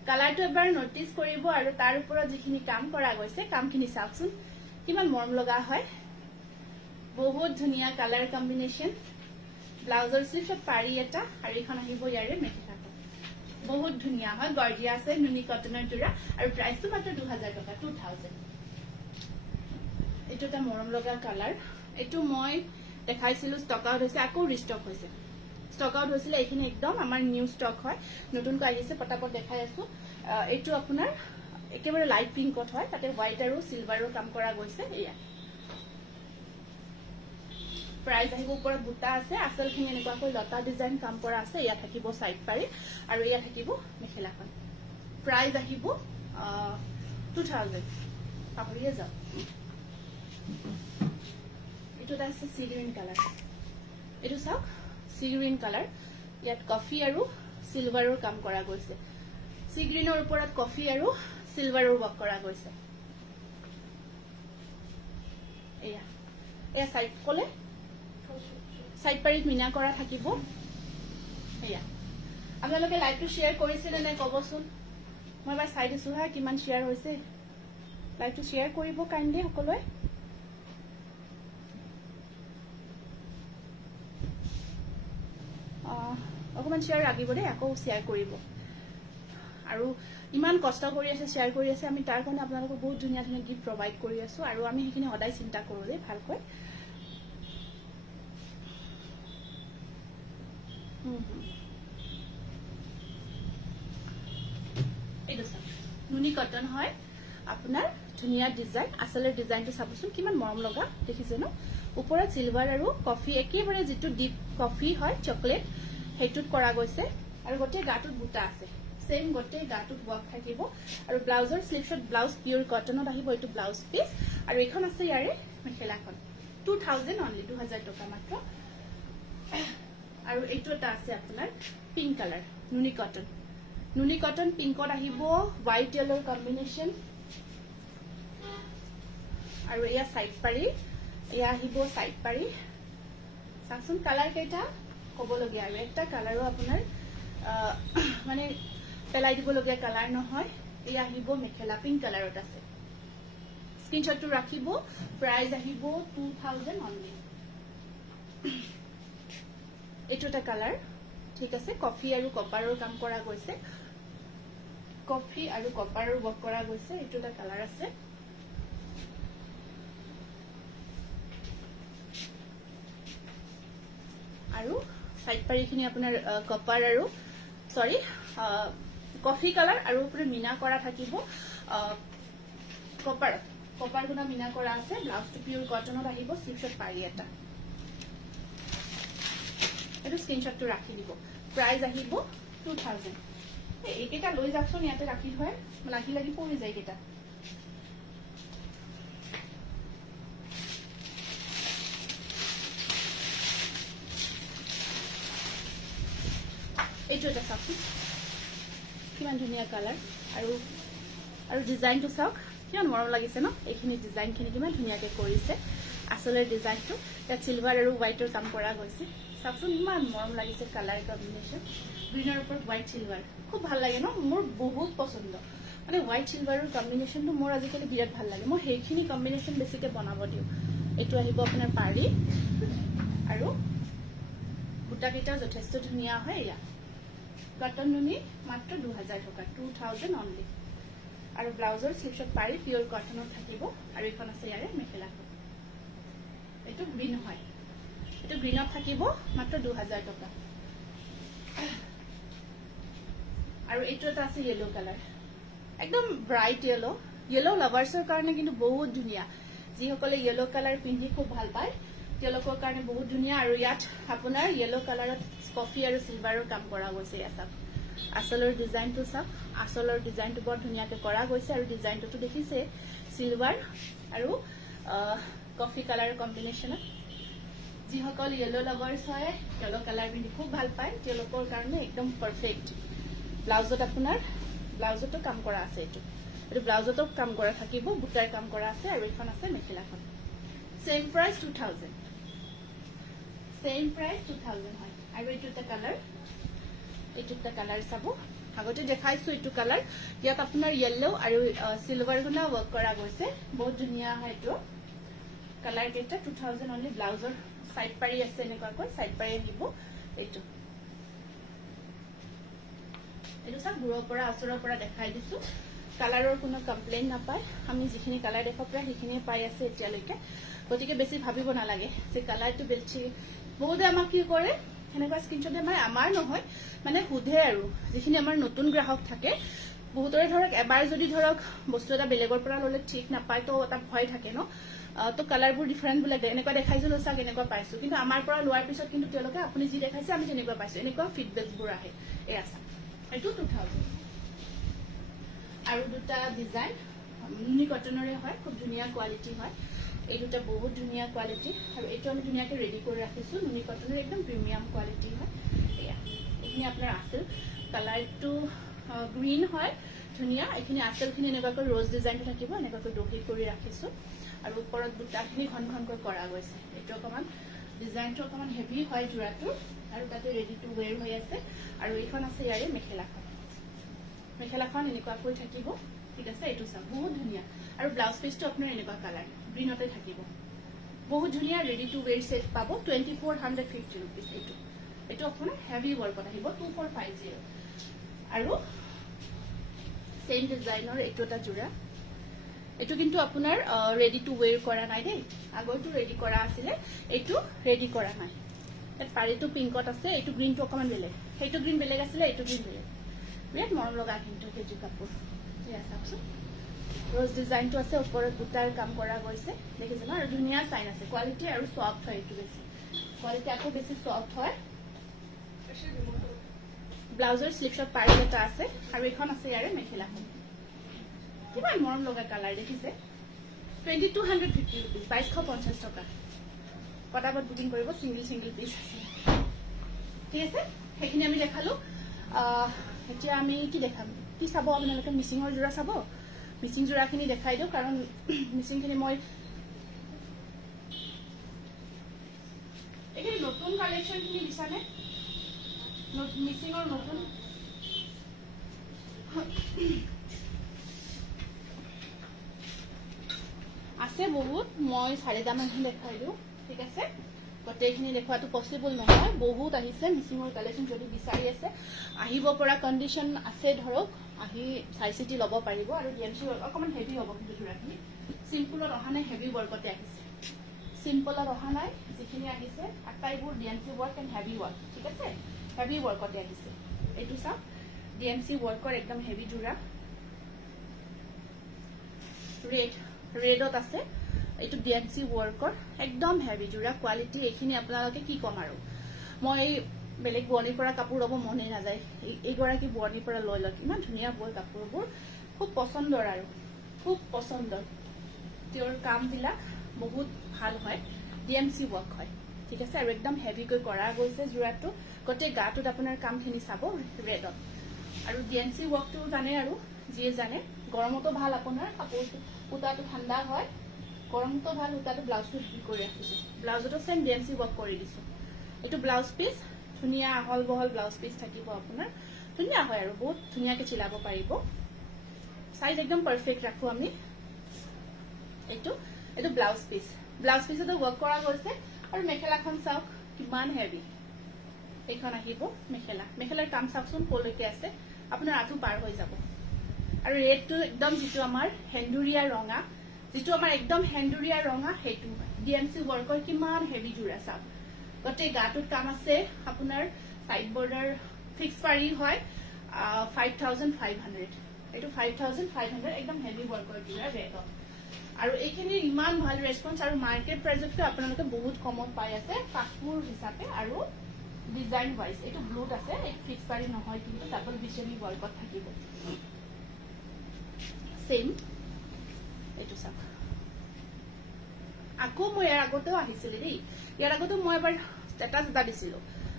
কালাৰটো এবাৰ নটিস কৰিব আৰু তাৰ ওপৰত যিখিনি কাম কৰা গৈছে কামখিনি সাকসন কিমান মৰম লগা হয় বহুত ধুনিয়া কালাৰ কম্বিনেশন ব্লাউজৰ স্লিভছত পাৰি এটা আৰু এখন আহিব ইয়াৰে মেখেলাখন বহুত ধুনিয়া হয় গৰ্জিয়া আছে নুনি কটনৰ জোৰা আৰু প্ৰাইসটো মাত্ৰ 2000 টকা 2000 এইটো এটা মৰম লগা কালাৰ এইটো মই দেখাইছিলো ষ্টক আউট হৈছে আকৌ ৰিষ্টক হৈছে ষ্টক আউট হৈছিল এইখিনি একদম আমাৰ নিউ ষ্টক হয় নতুনকৈ আহিছে পটাপট দেখাই আছো এইটো আপোনাৰ একেবাৰে লাইট পিংকত হয় তাতে হোৱাইট আৰু সিলভাৰৰ কাম কৰা গৈছে এয়া প্ৰাইস আহিব ওপৰত বুটা আছে আসলখিনি এনেকুৱা কৈ লতা ডিজাইন কাম কৰা আছে ইয়া থাকিব সাইড পাৰি আৰু ইয়া থাকিব মেখেলাখন প্ৰাইস আহিব 2000 পাহৰিয়ে যাও এইটো আছে সি গ্ৰীন কালাৰ এইটো চাওক সি গ্ৰীন কালাৰ ইয়াত কফি আৰু সিলভাৰৰ কাম কৰা গৈছে সি গ্ৰীনৰ ওপৰত কফি আৰু সিলভাৰৰ ওয়াৰ্ক কৰা গৈছে এয়া সাইড কলে সাইড পাৰিত মিনা কৰা থাকিব এয়া আপোনালোকে লাইভটো শেয়াৰ কৰিছিল নে কবচোন মই বাই চাই দিছো হা কিমান শেয়াৰ হৈছে লাইভটো শেয়াৰ কৰিব কাইন্ডলি সকলোৱে অকমান শেয়াৰ লাগিব দে আকৌ শেয়াৰ কৰিব আৰু ইমান কষ্ট কৰি আছে শেয়াৰ কৰি আছে আমি তাৰ কাৰণে আপোনালোকক বহুত ধুনিয়া ধুনিয়া গিফট প্ৰভাইড কৰি আছো আৰু আমি হেখিনি সদায় চিন্তা কৰো দে ভালকৈ এইটো চাওক নুনি কটন হয় আপোনাৰ ধুনিয়া ডিজাইন আসলৰ ডিজাইনটো চাবচোন কিমান মৰম লগা দেখিছে ন ওপৰত সিলভাৰ আৰু কফি একেবাৰে যেটো ডিপ কফি হয় চকলেট হেটুত কৰা গৈছে আৰু গটে গাটুত বুটা আছে সেম গটে গাটুত ওয়াৰ্ক থাকিব আৰু ব্লাউজৰ স্লিভছত ব্লাউজ পিওৰ কটনত আহিব এটো ব্লাউজ পিস আৰু এখন আছে ইয়াৰে মেখেলাখন 2000 অনলি 2000 টকা মাত্ৰ আৰু এইটো এটা আছে আপোনাৰ পিংক কালাৰ নুনি কটন পিংকত আহিব হোৱাইট ইয়েলোৰ কম্বিনেশন আৰু এয়া সাইড পাৰি এয়া আহিব সাইড পাৰি চাচোন কালাৰ কেইটা ক'বলগীয়া আৰু একটা কালাৰো আপোনাৰ মানে পেলাই দিবলগীয়া কালাৰ নহয় এই আহিব মেখেলা পিংক কালাৰত আছে স্ক্ৰিনশ্বটটো ৰাখিব প্ৰাইস আহিব 2000 অনলি এইটো এটা কালাৰ ঠিক আছে কফি আৰু কপাৰৰ কাম কৰা গৈছে কফি আৰু কপাৰৰ ওয়াৰ্ক কৰা গৈছে এইটো এটা কালাৰ আছে আৰু সাইড পাৰিখিনি আপোনাৰ কপাৰ আৰু সৰি কফি কালাৰ আৰু উপৰে মিনা কৰা থাকিব কপাৰ গুনা মিনা কৰা আছে ব্লাউজটো পিওৰ কটনত আহিব স্লিপশট পাৰি এটা এটো স্ক্ৰিনশটটো ৰাখি দিব প্ৰাইস আহিব 2000 এইকেটা লৈ যাকচোন ইয়াতে ৰাখি হয় লাগি পৰি যায় কেটা এইটো এটা চাওক কিমান ধুনীয়া কালাৰ আৰু ডিজাইনটো চাওক কিমান মৰম লাগিছে ন এইখিনি ডিজাইনখিনি কিমান ধুনীয়াকে কৰিছে আসলে ডিজাইনটো তাত সিলভাৰ আৰু হোৱাইটৰ কাম কৰা গৈছে চাওকচোন ইমান মৰম লাগিছে কালাৰ কম্বিনেশ্যন গ্ৰীনৰ ওপৰত হোৱাইট সিলভাৰ খুব ভাল লাগে ন মোৰ বহুত পছন্দ মানে হোৱাইট সিলভাৰৰ কম্বিনেশ্যনটো মোৰ আজিকালি বিৰাট ভাল লাগে মই সেইখিনি কম্বিনেশ্যন বেছিকে বনাব দিও এইটো আহিব আপোনাৰ পাৰি আৰু বুটাকেইটা যথেষ্ট ধুনীয়া হয় এয়া কটন নুনি মাত্ৰ 2000 টকা 2000 অনলি আৰু ব্লাউজৰ স্লিপশট পাৰি পিওৰ কটনত থাকিব আৰু এখন আছে ইয়াৰে মেখেলাখন এইটো গ্ৰীন হয় এইটো গ্ৰীনত থাকিব মাত্ৰ 2000 টকা আৰু এইটো এটা আছে ইয়েলো কালাৰ একদম ব্ৰাইট ইয়েলো লাভাৰ্সৰ কাৰণে কিন্তু বহুত ধুনীয়া যি সকলে ইয়েলো কালাৰ পিন্ধি খুব ভাল পায় তেওঁলোকৰ কাৰণে বহুত ধুনীয়া আৰু ইয়াত আপোনাৰ ইয়েলো কালাৰত কফি আৰু সিলভাৰৰ কাম কৰা গৈছে ইয়াত আসলৰ ডিজাইনটো চাওক আসলৰ ডিজাইনটো বৰ ধুনীয়াকে কৰা গৈছে আৰু ডিজাইনটো দেখিছে সিলভাৰ আৰু কফি কালাৰ কম্বিনেশ্যনত যি সকল ইয়েলো লাভাৰ্স হয় ইয়েলো কালাৰ পিন্ধি খুব ভাল পায় তেওঁলোকৰ কাৰণে একদম পাৰফেক্ট ব্লাউজত আপোনাৰ ব্লাউজতো কাম কৰা আছে এইটো ব্লাউজতো কাম কৰা থাকিব বুটাৰ কাম কৰা আছে আৰু এখন আছে মেখেলাখন সেম প্ৰাইস 2000 হয় আৰু এইটো এটা কালাৰ চাব আগতে দেখাইছো এইটো কালাৰ ইয়াত আপোনাৰ ইয়েলো আৰু সিলভাৰ গুনা ওয়াৰ্ক কৰা গৈছে বহুত ধুনীয়া হয় এইটো কালাৰ কেটা 2000 অনলি ব্লাউজৰ সাইড পাৰি আছে এনেকৈ সাইড পাৰি দিব এইটো সব দূৰৰ পৰা আচৰৰ পৰা দেখাই দিছো কালাৰৰ কোনো কমপ্লেইন নাপায় আমি যিখিনি কালাৰ দেখাব পৰা সেইখিনি পাই আছে এতিয়ালৈকে গতিকে বেছি ভাবিব নালাগে যে কালাৰটো বেছি বহুতে আমাক কি কৰে এনেকুৱা স্ক্ৰিনশ্বট আমাৰ নহয় মানে হুধে আৰু যিখিনি আমাৰ নতুন গ্ৰাহক থাকে বহুতৰে ধৰক এবাৰ যদি ধৰক বস্তু এটা বেলেগৰ পৰা ললে ঠিক নাপায় তো এটা ভয় থাকে ন তো কালাৰবোৰ ডিফাৰেন্ট বুলে এনেকুৱা দেখাইছিল চাক এনেকুৱা পাইছো কিন্তু আমাৰ পৰা লোৱাৰ পিছত কিন্তু তেওঁলোকে আপুনি যি দেখাইছে আমি তেনেকুৱা পাইছো এনেকুৱা ফিডবেকবোৰ আহে এই আছে এইটো 2000 আৰু দুটা ডিজাইন নুনি কটনৰে হয় খুব ধুনীয়া কোৱালিটি হয় এই দুটা বহুত ধুনীয়া কোৱালিটি আৰু এইটো আমি ধুনীয়াকৈ ৰেডি কৰি ৰাখিছো নুনি কটনৰ একদম প্ৰিমিয়াম কোৱালিটি হয় এয়া এইখিনি আপোনাৰ আসল কালাৰটো গ্ৰীন হয় ধুনীয়া এইখিনি আসলখিনি এনেকুৱাকৈ ৰ'জ ডিজাইনটো থাকিব এনেকুৱাকৈ দহি কৰি ৰাখিছো আৰু ওপৰত দুটাখিনি ঘনঘনকৈ কৰা গৈছে এইটো অকমান ডিজাইনটো অকমান হেভি হয় জোৰাটো আৰু তাতে ৰেডি টু ওৱেৰ হৈ আছে আৰু এইখন আছে ইয়াৰে মেখেলাখন এনেকুৱাকৈ থাকিব ঠিক আছে এইটো চাওক বহুত ধুনীয়া আৰু ব্লাউজ পিচটো আপোনাৰ এনেকুৱা কালাৰ গ্ৰীনতে থাকিব বহুত ধুনীয়া ৰেডি টু ওৱেৰ সেট পাব 2450 रुपीस এইটো আপোনাৰ হেভি ওয়াৰ্কত আহিব 2450 আৰু সেম ডিজাইনৰ এইটো এটা জোৰা এইটো কিন্তু আপোনাৰ ৰেডি টু ওৱেৰ কৰা নাই দেই আগৰটো ৰেডি কৰা আছিলে এইটো ৰেডি কৰা নাই এত পাৰিটো পিংকত আছে এইটো গ্ৰীনটো অকমান বেলেগ সেইটো গ্ৰীন বেলেগ আছিলে এইটো গ্ৰীন বেলেগ বিৰাট মৰম লগা কিন্তু সেইটো কাপোৰ এয়া চাওকচোন ৰ'জ ডিজাইনটো আছে ওপৰত বুটাৰ কাম কৰা গৈছে দেখিছে ন আৰু ধুনীয়া সাইন আছে কোৱালিটি আৰু সফট হয় এইটো বেছি কোৱালিটি আকৌ বেছি সফট হয় ব্লাউজৰ স্লিপশট পাৰি এটা আছে আৰু এখন আছে ইয়াৰে মেখেলাখন কিমান মৰম লগা কালাৰ দেখিছে 2250 रुपीस 2250 টকা পটাপট বুকিং কৰিব সিঙ্গল পিস আছে ঠিক আছে সেইখিনি আমি দেখালো এতিয়া আমি কি দেখাম কি চাব আপোনালোকে মিচিংৰ জোৰা চাব মিচিং জোৰাখিনি দেখাই দিও কাৰণ মিচিংখিনি মই এখিনি নতুন কালেকশন খিনি দিছানে মিচিঙৰ নতুন আছে বহুত মই 4.5 মান দেখাই দিও ঠিক আছে গোটেইখিনি দেখুৱাটো পসিবল নহয় বহুত আহিছে মিচিঙৰ কালেকশন যদি বিচাৰি আছে আহিব পৰা কন্ডিশন আছে ধৰক আহি চাই চিটি লব পাৰিব আৰু ডিএমসি অকমান হেভি হ'ব কিন্তু জোৰাখিনি সিম্পলত অহা নাই হেভি ওয়াৰ্কতে আহিছে সিম্পলত অহা নাই যিখিনি আহিছে আটাইবোৰ DMC work and heavy work ঠিক আছে হেভি ওয়াৰ্কতে আহিছে এটু সব ডিএমসি ওয়াৰ্কৰ একদম হেভি জোৰা ৰেডত আছে এটু ডিএমসি ওয়াৰ্কৰ একদম হেভি জোৰা কোৱালিটি এখিনি আপোনালোকে কি কম আৰু মই বেলেগ বৰ্ণিৰ পৰা কাপোৰ লব মনে না যায় এইগৰাকী বৰ্ণিৰ পৰা লৈ লক ইমান ধুনিয়া বয় কাপোৰবোৰ খুব পছন্দৰ আৰু খুব পছন্দৰ তেওঁৰ কাম বিলাক বহুত ভাল হয় ডিএমসি ওয়াৰ্ক হয় ঠিক আছে আৰু একদম হেভি কৈ কৰা গৈছে জোৰাটো গতে গাটোত আপোনাৰ কামখিনি চাব ৰেডত আৰু ডিএমসি ওয়াৰ্কটো জানে আৰু যিয়ে জানে গৰমতো ভাল আপোনাৰ কাপোৰটো উতাটো ঠাণ্ডা হয় গৰমতো ভাল উতাটো ব্লাউজটো কৰি ৰাখিছো ব্লাউজটো সেম ডিএমসি ওয়াৰ্ক কৰি দিছো এটো ব্লাউজ পিস ধুনিয়া আহল বহল ব্লাউজ পিস থাকিব আপোনাৰ ধুনিয়া হয় আৰু বহুত ধুনিয়াকে চিলাব পাৰিব সাইজ একদম পাৰফেক্ট ৰাখো আমি এটো ব্লাউজ পিসটো ওয়াৰ্ক কৰা গৈছে আৰু মেখেলাখন চাওক কিমান হেভি এখন আহিব মেখেলাৰ কাম চাওকচোন কলৈকে আছে আপোনাৰ আঠু পাৰ হৈ যাব আৰু ৰেডটো একদম যেটো আমাৰ হেন্দুৰিয়া ৰঙা যেটো আমাৰ একদম হেন্দুৰিয়া ৰঙা হেতু ডিএমসি ওয়াৰ্কৰ কিমান হেভি জোৰা চাওক গতে গাটোত কাম আছে আপোনাৰ সাইড বৰ্ডাৰ ফিক্স পাৰি হয় 5500 এটো 5500 একদম হেভি ওয়াৰ্কৰ জোৰা ৰেডত আৰু এইখিনি ইমান ভাল ৰেসপন্স আৰু মাৰ্কেট প্ৰাইজতকৈ আপোনালোকে বহুত কমত পাই আছে কাপোৰ হিচাপে আৰু ডিজাইন ওয়াইজ এটো ব্লুত আছে এক ফিক্স পাৰি নহয় কিন্তু ডাবল বিচনি ওয়াৰ্কত থাকিব সেম এটো চাওক আকো মই আগতেও আহিছিল দেই ইয়াৰ আগতে মই এবাৰ স্ট্যাটাস এটা দিছিল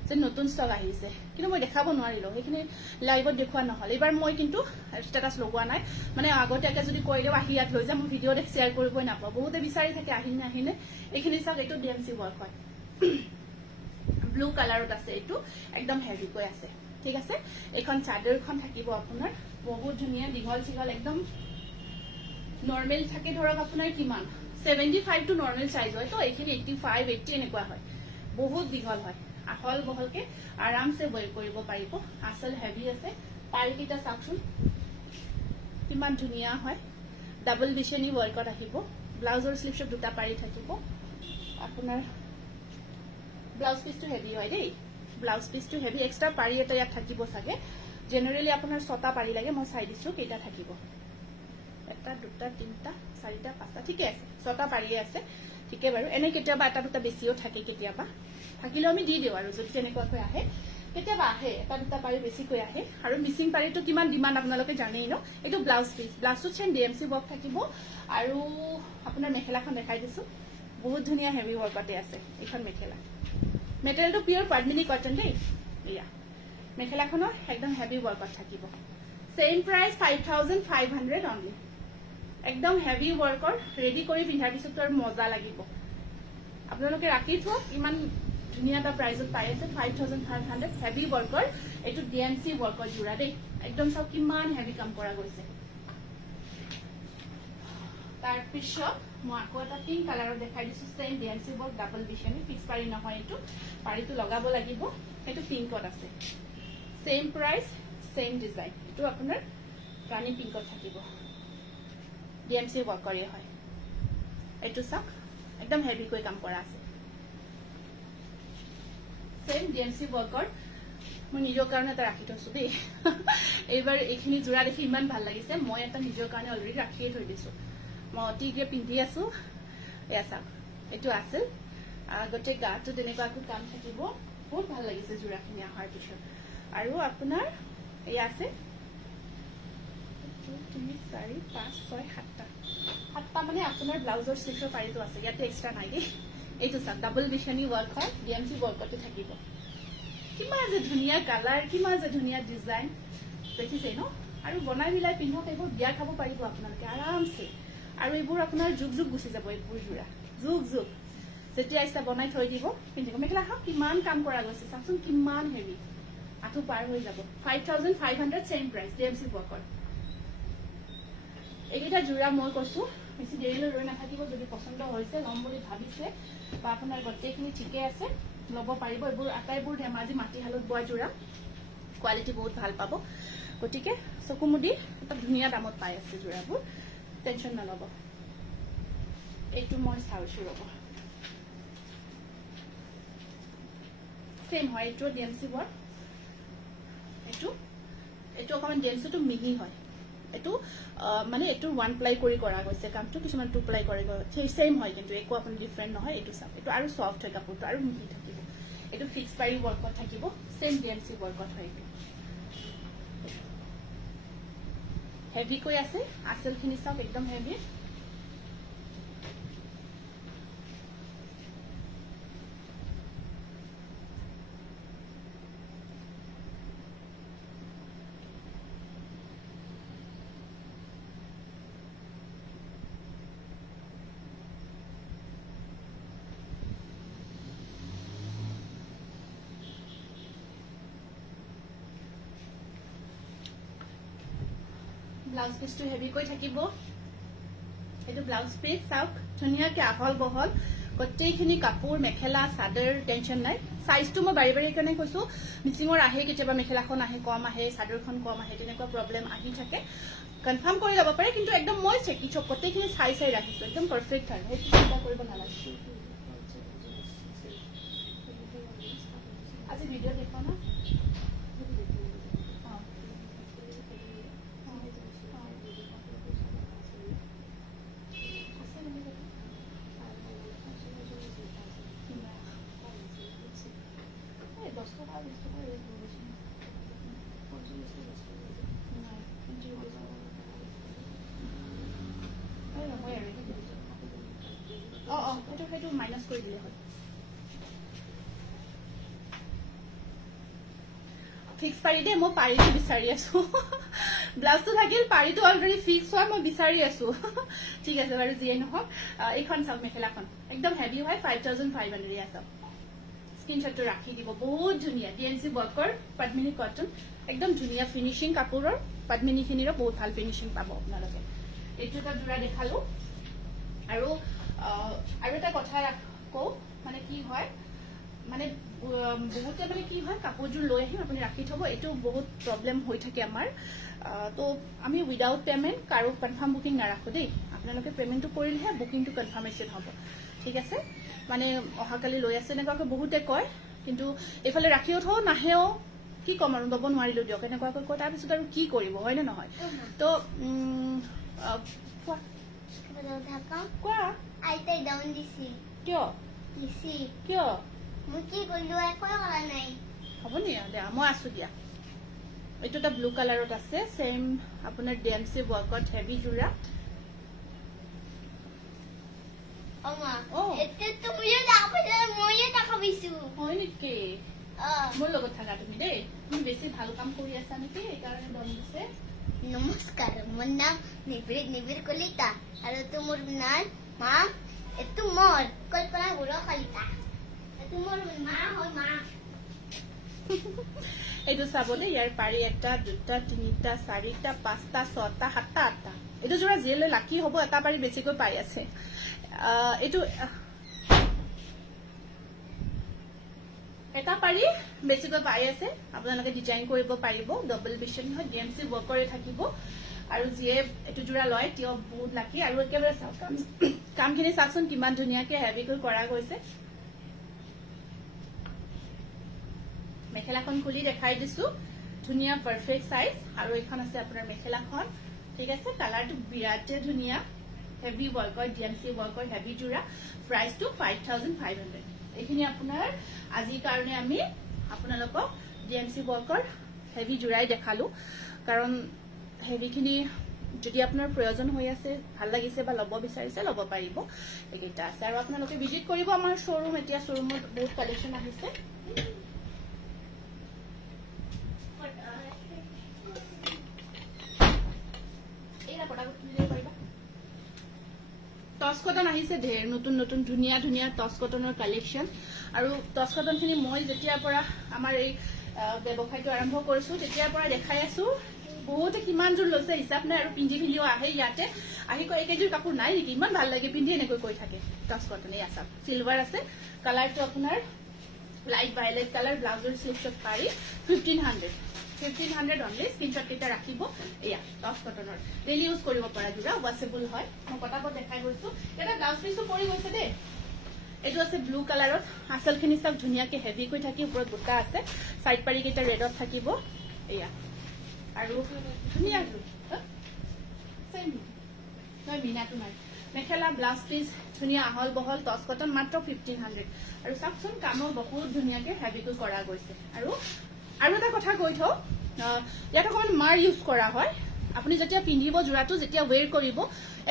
যে নতুন স্টক আহিছে কিন্তু মই দেখাব নোৱাৰিলো এইখিনি লাইভত দেখুৱা নহল এবাৰ মই কিন্তু স্ট্যাটাস লগোৱা নাই মানে আগতেকে যদি কইলেও আহি ইয়াত লৈ যা মই ভিডিও দেখ শেয়াৰ কৰিবই নাপাও বহুতে বিচাৰি থাকে আহিনে আহিনে এইখিনি চাওক এটো ডিএমসি ওয়াৰ্ক হয় ব্লু কালাৰত আছে এটো একদম হেভি কৈ আছে ঠিক আছে এখন চাদৰখন থাকিব আপোনাৰ বহুত ধুনিয়া দীঘল চিগল একদম নৰমাল থাকে ধৰক আপোনাৰ কিমান 75 টু নৰমাল সাইজ হয় তো এইখিনি 85 80 এনেকুৱা হয় বহুত দীঘল হয় আহল বহলকে আৰামসে বয় কৰিব পাৰিব আসল হেভি আছে পাৰকিটা চাকচোন কিমান ধুনিয়া হয় ডাবল বিচনি ওয়াৰ্কত আহিব ব্লাউজৰ স্লিপছত দুটা পাৰি থাকিব আপোনাৰ ব্লাউজ পিসটো হেভি হয় দেই ব্লাউজ পিসটো হেভি এক্সট্ৰা পাৰি এটা ইয়াত থাকিব সাগে জেনাৰেলি আপোনাৰ 6টা পাৰি লাগে মই চাই দিছো কেইটা থাকিব এটা দুটা তিনটা চাৰিটা পাঁচটা ঠিকে আছে 6টা পাৰি আছে ঠিকে বাৰু এনে কেতিয়াবা এটা দুটা বেছিও থাকে কেতিয়াবা থাকিলে আমি দি দিও আৰু যদি তেনেকৈ আহে কেতিয়াবা আহে এটা দুটা পাৰি বেছি কৈ আহে আৰু মিসিং পাৰিটো কিমান ডিমান্ড আপোনালোকে জানেই ন এটো ব্লাউজ পিস ব্লাউজটো চেন ডিএমসি ওয়ার্ক থাকিব আৰু আপোনাৰ মেখেলাখন দেখাই দিছো বহুত ধুনিয়া হেভি ওয়াৰ্কতে আছে এখন মেখেলা মেটেৰিয়েলটো পিওৰ পাডমিনি কটন দেই ইয়া মেখেলাখনৰ একদম হেভি ওয়াৰ্কত থাকিব সেম প্ৰাইস 5500 অনলি একদম হেভি ওয়াৰ্কৰ ৰেডি কৰি পিন্ধাৰ পিছত তোৰ মজা লাগিব আপোনালোকে ৰাখি থো ইমান ধুনিয়া এটা প্ৰাইজত পাই আছে 5500 হেভি ওয়াৰ্কৰ এটো ডিএমসি ওয়াৰ্কৰ জোৰা দেই একদম সব কিমান হেভি কাম কৰা গৈছে তাৰ পিছত মই আকৌ এটা পিংক কালাৰৰ দেখাই দিছো সেম ডিএমসি ওয়াৰ্ক ডাবল বিচনি ফিক্স পাৰি নহয় এটো পাৰিটো লগাব লাগিব এটো পিংকত আছে সেম প্ৰাইস সেম ডিজাইন এটো আপোনাৰ ৰানী পিংকত থাকিব ডিএমসি ওয়াৰ্ক কৰি হয় এটো চাক একদম হেভি কৈ কাম কৰা আছে সেম ডিএমসি ওয়াৰ্কৰ মই নিজৰ কাৰণে এটা ৰাখি থৈছো দেই এইবাৰ এইখিনি জোৰা দেখি ইমান ভাল লাগিছে মই এটা নিজৰ কাৰণে অলৰেডি ৰাখিয়ে থৈ দিছো মই অতিকে পিন্ধি আছো এয়া চাক এটো আছিল গটে গাটো তেনেকুৱাকৈ কাম থাকিব বহুত ভাল লাগিছে জোৰাখিনি আহাৰ পিছত আৰু আপোনাৰ এয়া আছে 2 3 4 5 6 7টা মানে আপোনাৰ ব্লাউজৰ স্লিপৰ পাৰিটো আছে ইয়াতে এক্সট্ৰা নাই দেই এইটো চাক ডাবল বিচনি ওয়াৰ্ক হয় ডিএমসি ওয়াৰ্কতে থাকিব কিমান যে ধুনিয়া কালাৰ কিমান যে ধুনিয়া ডিজাইন দেখিছে ন আৰু বনাই মিলাই পিন্ধক এইবোৰ বিয়া খাব পাৰিব আপোনালোকে আৰামছে আৰু এইবোৰ আপোনাৰ যুগ যুগ গুছি যাব এইবোৰ জোৰা যুগ যুগ যেতিয়া ইচ্ছা বনাই থৈ দিব পিন্ধিব মেখেলাখন কিমান কাম কৰা গৈছে চাওকচোন কিমান হেভি আঁঠু পাৰ হৈ যাব 5500 চেম প্ৰাইচ ডিএমচি ৱৰ্কৰ এইকেইটা জোৰা মই কৈছো বেছি দেৰিলৈ ৰৈ নাথাকিব যদি পছন্দ হৈছে ল'ম বুলি ভাবিছে বা আপোনাৰ গোটেইখিনি ঠিকে আছে ল'ব পাৰিব এইবোৰ আটাইবোৰ ধেমাজি মাটিহালত বোৱা জোৰা কোৱালিটি বহুত ভাল পাব গতিকে চকুমুদি এটা ধুনীয়া দামত পাই আছে জোৰাবোৰ টেনশ্যন নল'ব এইটো মই চাইছো ৰ'ব সেম হয় এইটো ডিএমচি ৱৰ্ক এইটো অকণমান ডিএমচিটো মিহি হয় এইটো মানে এইটো 1 প্লাই কৰি কৰা গৈছে কামটো কিছুমান 2 প্লাই কৰি সেই সেম হয় কিন্তু একো আপুনি ডিফাৰেণ্ট নহয় এইটো চাওক এইটো আৰু সফ্ট হয় কাপোৰটো আৰু মিহি থাকিব এইটো ফিক্স পাৰি ৱৰ্কত থাকিব সেম ডিএমচি ৱৰ্কত হয় হেভি কৈ আছে আঁচলখিনি চাওক একদম হেভি ব্লাউজ পিসটো হেভি কৈ থাকিব এইটো ব্লাউজ পিস চাওক ধুনীয়াকৈ আহল বহল গোটেইখিনি কাপোৰ মেখেলা চাদৰ টেনশ্যন নাই সাইজটো মই বাৰি বাৰি কাৰণে কৈছো মিচিঙৰ আহে কেতিয়াবা মেখেলাখন আহে কম আহে চাদৰখন কম আহে তেনেকুৱা প্ৰব্লেম আহি থাকে কনফাৰ্ম কৰি ল'ব পাৰে কিন্তু একদম মই চেকি চক গোটেইখিনি চাই চাই ৰাখিছো একদম পাৰফেক্ট হয় সেইটো চিন্তা কৰিব নালাগে আজি ভিডিঅ' দেখুৱা না সেইটো মাইনাস কৰি দিলে হয় ফিক্স পাৰি দে মই পাৰিটো বিচাৰি আছো ব্লাউজটো থাকিল পাৰিটো অলৰেডি ফিক্স হয় মই বিচাৰি আছো ঠিক আছে বাৰু যিয়ে নহওক এইখন চাওক মেখেলাখন একদম হেভি হয় 5500 আছে স্ক্ৰীনশ্বটটো ৰাখি দিব বহুত ধুনীয়া ডিএনচি ৱৰ্কৰ পদ্মিনী কটন একদম ধুনীয়া ফিনিশিং কাপোৰৰ পদ্মিনীখিনিৰো বহুত ভাল ফিনিশিং পাব আপোনালোকে এইটো এটা জোৰা দেখালো আৰু এটা কথা কও মানে কি হয় মানে বহুতে মানে কি হয় কাপোৰযোৰ লৈ আহিম আপুনি ৰাখি থব এইটো বহুত প্ৰব্লেম হৈ থাকে আমাৰ তো আমি উইদাউট পেমেন্ট কাৰো কনফাৰ্ম বুকিং নাৰাখো দেই আপোনালোকে পেমেন্টটো কৰিলেহে বুকিংটো কনফাৰ্মেশ্যন হ'ব ঠিক আছে মানে অহাকালি লৈ আছে এনেকুৱাকৈ বহুতে কয় কিন্তু এইফালে ৰাখিও থওঁ নাহেও কি কম আৰু ল'ব নোৱাৰিলো দিয়ক এনেকুৱাকৈ কয় তাৰপিছত আৰু কি কৰিব হয় নে নহয় তো কোৱা আইতাই ডাউন দিছি কিয় দিছি কিয় মই কি কৰিলো একো কৰা নাই হ'ব নি দিয়া মই আছো দিয়া এইটো এটা ব্লু কালাৰত আছে সেম আপোনাৰ ডিএমচি ৱৰ্কত হেভি জোৰা অমা ও এতে তো মইও দেখাবিছো হয় নেকি মোৰ লগত থাকা তুমি দেই তুমি বেছি ভাল কাম কৰি আছা নেকি এইকাৰণে দম দিছে নমস্কাৰ মোৰ নাম নিবিৰ কলিতা আৰু তোমাৰ নাম মা এটো মোৰ কল্পনা গুৰু কলিতা এটো মোৰ মা হয় মা এইটো চাব দেই ইয়াৰ পাৰি 1 2 3 4 5 6 7 8 এইটো জোৰা জিলৈ লাকি হ'ব এটা পাৰি বেছিকৈ পাই আছে এইটো এটা পাৰি বেছিকৈ পাই আছে আপোনালোকে ডিজাইন কৰিব পাৰিব ডবল বিচন হয় ডিএমচি ৱৰ্কৰে থাকিব আৰু যিয়ে এইটো জোৰা লয় তেওঁ বহুত লাকি আৰু একেবাৰে চাওক কামখিনি চাওকচোন কিমান ধুনীয়াকৈ হেভিকৈ কৰা গৈছে মেখেলাখন খুলি দেখাই দিছো ধুনীয়া পাৰফেক্ট সাইজ আৰু এইখন আছে আপোনাৰ মেখেলাখন ঠিক আছে কালাৰটো বিৰাটে ধুনীয়া হেভি ৱৰ্কৰ ডিএমচি ৱৰ্কৰ হেভি জোৰা প্ৰাইসটো 5500 এইখিনি আপোনাৰ আজিৰ কাৰণে আমি আপোনালোকক ডিএমচি ৱৰ্কৰ হেভি জোৰাই দেখালো কাৰণ হেভিখিনি যদি আপোনাৰ প্ৰয়োজন হৈ আছে ভাল লাগিছে বা ল'ব বিচাৰিছে ল'ব পাৰিব এইকেইটা আছে আৰু আপোনালোকে ভিজিট কৰিব আমাৰ শ্বৰুম এতিয়া শ্বৰুমত বহুত কালেকশ্যন আহিছে টচ কটন আহিছে ঢেৰ নতুন নতুন ধুনীয়া ধুনীয়া টচ কটনৰ কালেকশ্যন আৰু টচ কটনখিনি মই যেতিয়াৰ পৰা আমাৰ এই ব্যৱসায়টো আৰম্ভ কৰিছো তেতিয়াৰ পৰা দেখাই আছো বহুতে কিমান জোৰ লৈছে হিচাপ নাই আৰু পিন্ধি পিন্ধিও আহে ইয়াতে আহি কয় এইকেইযোৰ কাপোৰ নাই নেকি ইমান ভাল লাগে পিন্ধি এনেকৈ কৈ থাকে টচ কটন এই আছাম চিলভাৰ আছে কালাৰটো আপোনাৰ লাইট ভায়োলেট কালাৰ ব্লাউজৰ স্লিভছত পাৰি 1500 অনলি স্ক্ৰীনশ্বট কেইটা ৰাখিব এয়া টচ কটনৰ ডেইলি ইউজ কৰিব পৰা যোৰা ৱাশেবল হয় মই পটাপট দেখাই গৈছো এটা ব্লাউজ পিচো পৰি গৈছে দেই এইটো আছে ব্লু কালাৰত আঁচলখিনি সব ধুনীয়াকে হেভি কৈ থাকি ওপৰত বুটা আছে সাইড পাৰি কেইটা ৰেডত থাকিব এয়া আৰু ধুনীয়া সেম নাই মিনাটো নাই মেখেলা ব্লাউজ পিচ ধুনীয়া আহল বহল টচ কটন মাত্ৰ 1500 আৰু চাকচোন কামো বহুত ধুনীয়াকে হেভি কৈ কৰা গৈছে আৰু এটা কথা কৈ থও ইয়াত অকমান মাৰ ইউজ কৰা হয় আপুনি যেতিয়া পিন্ধিব জোৰাটো যেতিয়া ওয়েৰ কৰিব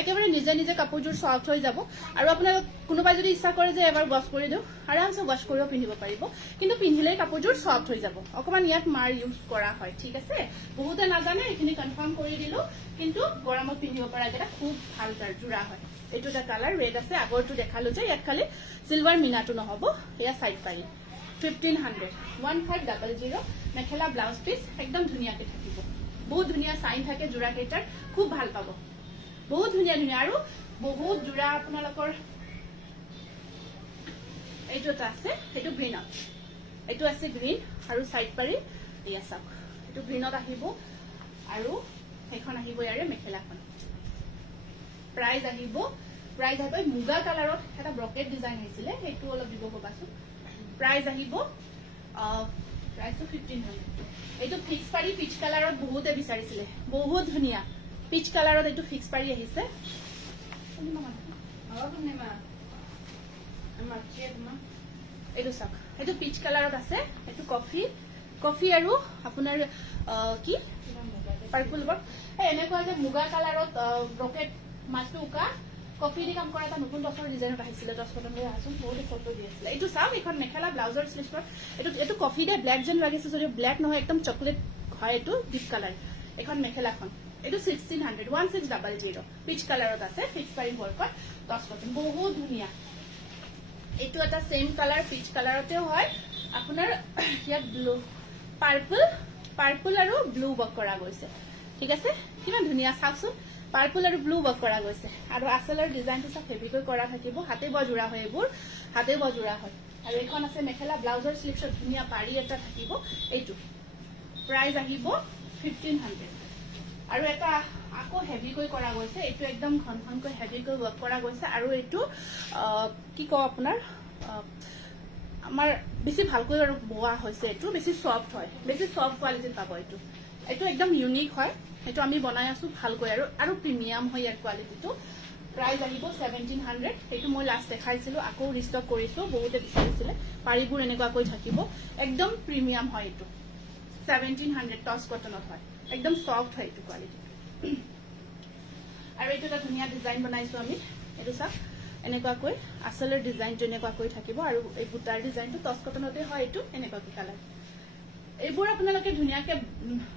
একেবাৰে নিজে নিজে কাপোৰজোৰ সফট হৈ যাব আৰু আপোনাৰ কোনোবাই যদি ইচ্ছা কৰে যে এবাৰ ওয়াশ কৰি দিও আৰামছে ওয়াশ কৰিও পিন্ধিব পাৰিব কিন্তু পিন্ধিলেই কাপোৰজোৰ সফট হৈ যাব অকমান ইয়াত মাৰ ইউজ কৰা হয় ঠিক আছে বহুতে নাজানে এখিনি কনফাৰ্ম কৰি দিলো কিন্তু গৰমত পিন্ধিব পৰা এটা খুব ভাল জোৰা হয় এইটো এটা কালাৰ ৰেড আছে আগৰটো দেখালো যে ইয়াত খালি সিলভাৰ মিনাটো নহব এয়া সাইড পাৰি 1500 1500 মেখেলা ব্লাউজ পিচ একদম ধুনীয়াকে থাকিব বহুত ধুনীয়া সাইন থাকে জোৰা কেইটাৰ খুব ভাল পাব বহুত ধুনীয়া ধুনীয়া আৰু বহুত জোৰা আপোনালোকৰ এইটো আছে এইটো গ্ৰীনত এইটো আছে গ্ৰীন আৰু সাইড পাৰি ইয়া চাওক এইটো গ্ৰীনত আহিব আৰু এখন আহিব ইয়াৰে মেখেলাখন প্ৰাইস আহিব মুগা কালাৰত এটা ব্ৰকেট ডিজাইন হৈছিল এইটো অলপ দিব কবাছো প্ৰাইস আহিব প্ৰাইসটো 1500 এইটো ফিক্স পাৰি পিচ কালাৰত বহুতে বিচাৰিছিলে বহুত ধুনীয়া পিচ কালাৰত এইটো ফিক্স পাৰি আহিছে এইটো চাওক এইটো পিচ কালাৰত আছে এইটো কফি আৰু আপোনাৰ কি পাৰ্পল বৰ্ড এনেকুৱা যে মুগা কালাৰত ব্ৰকেট মাছটো উকা কফি দি কাম কৰা এটা নতুন টচৰ ডিজাইনত আহিছিলে টচ কটন লৈ আছো বহুত ফটো দি আছিল এইটো চাওক এখন মেখেলা ব্লাউজৰ স্লিভৰ এইটো কফি দে ব্ল্যাক যেন লাগিছে যদি ব্ল্যাক নহয় একদম চকলেট হয় এইটো ডিপ কালাৰ এখন মেখেলাখন এইটো 1600 1600 পিচ কালাৰত আছে ফিক্স পাৰি বৰ্কৰ টচ কটন বহুত ধুনীয়া এইটো এটা সেম কালাৰ পিচ কালাৰতে হয় আপোনাৰ ইয়াত ব্লু পাৰ্পল আৰু ব্লু বক কৰা গৈছে ঠিক আছে কিমান ধুনীয়া চাওকচোন পাৰ্পল আৰু ব্লু বক কৰা গৈছে আৰু আসলৰ ডিজাইনটো সব হেভিকৈ কৰা থাকিব হাতে বজোৰা হয় এইবোৰ হাতে বজোৰা হয় আৰু এখন আছে মেখেলা ব্লাউজৰ স্লিভছত ধুনীয়া পাৰি এটা থাকিব এইটো প্ৰাইস আহিব 1500 আৰু এটা আকো হেভিকৈ কৰা গৈছে এইটো একদম ঘনঘনকৈ হেভিকৈ ওয়াৰ্ক কৰা গৈছে আৰু এইটো কি কও আপোনাৰ আমাৰ বেছি ভালকৈ আৰু বোৱা হৈছে এইটো বেছি সফট হয় বেছি সফট কোৱালিটিৰ পাব এইটো একদম ইউনিক হয় এইটো আমি বনাই আছো ভালকৈ আৰু প্ৰিমিয়াম হয় ইয়াৰ কোৱালিটিটো প্ৰাইস আহিব 1700 এইটো মই লাষ্ট দেখাইছিলো আকৌ ৰিষ্টক কৰিছো বহুতে বিচাৰিছিলে পাৰিবোৰ এনেকুৱাকৈ থাকিব একদম প্ৰিমিয়াম হয় এইটো 1700 টচ কটনত হয় একদম সফট হয় এইটো কোৱালিটি আৰু এইটো এটা ধুনীয়া ডিজাইন বনাইছো আমি এইটো চাওক এনেকুৱাকৈ আসলৰ ডিজাইনটো এনেকুৱাকৈ থাকিব আৰু এই বুটাৰ ডিজাইনটো টচ কটনতে হয় এইটো এনেকুৱাকৈ কালাৰ এইবোৰ আপোনালোকে ধুনীয়াকে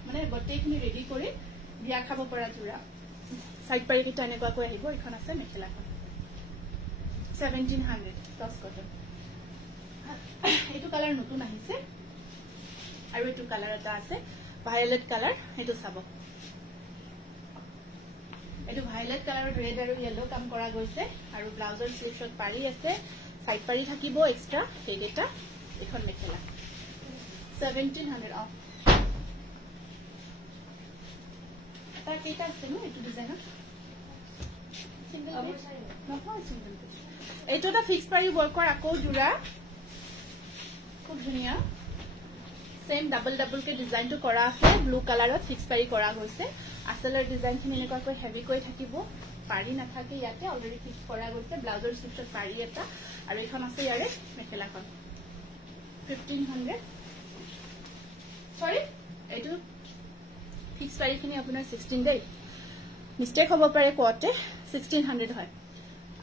মানে গোটেইখিনি ৰেডি কৰি বিয়া খাব পৰা জোৰা সাইড পাৰি কিটা এনেকুৱাকৈ আহিব এখন আছে মেখেলাখন 1700 টচ কটন এইটো কালাৰ নতুন আহিছে আৰু এইটো কালাৰ এটা আছে ভায়োলেট কালাৰ এইটো চাব এইটো ভায়োলেট কালাৰত ৰেড আৰু ইয়েলো কাম কৰা গৈছে আৰু ব্লাউজৰ স্লিভছত পাৰি আছে সাইড পাৰি থাকিব এক্সট্ৰা এই এটা এখন মেখেলা 1700 অফ তাৰ কেইটা আছে ন এইটো ডিজাইনত সিঙ্গেল নহয় সিঙ্গেল এইটো এটা ফিক্স পাৰি ওয়াৰ্কৰ আকৌ জোৰা খুব ধুনীয়া সেম ডাবল কে ডিজাইনটো কৰা আছে ব্লু কালাৰত ফিক্স পাৰি কৰা গৈছে আসলৰ ডিজাইনখিনি এনেকুৱাকৈ হেভিকৈ থাকিব পাৰি নাথাকে ইয়াতে অলৰেডি ফিক্স কৰা গৈছে ব্লাউজৰ স্লিভছত পাৰি এটা আৰু এখন আছে ইয়াৰে মেখেলাখন 1500 সৰি এইটো ফিক্স পাৰিখিনি আপোনাৰ 16 দেই মিস্টেক হ'ব পাৰে কোৱাতে 1600 হয়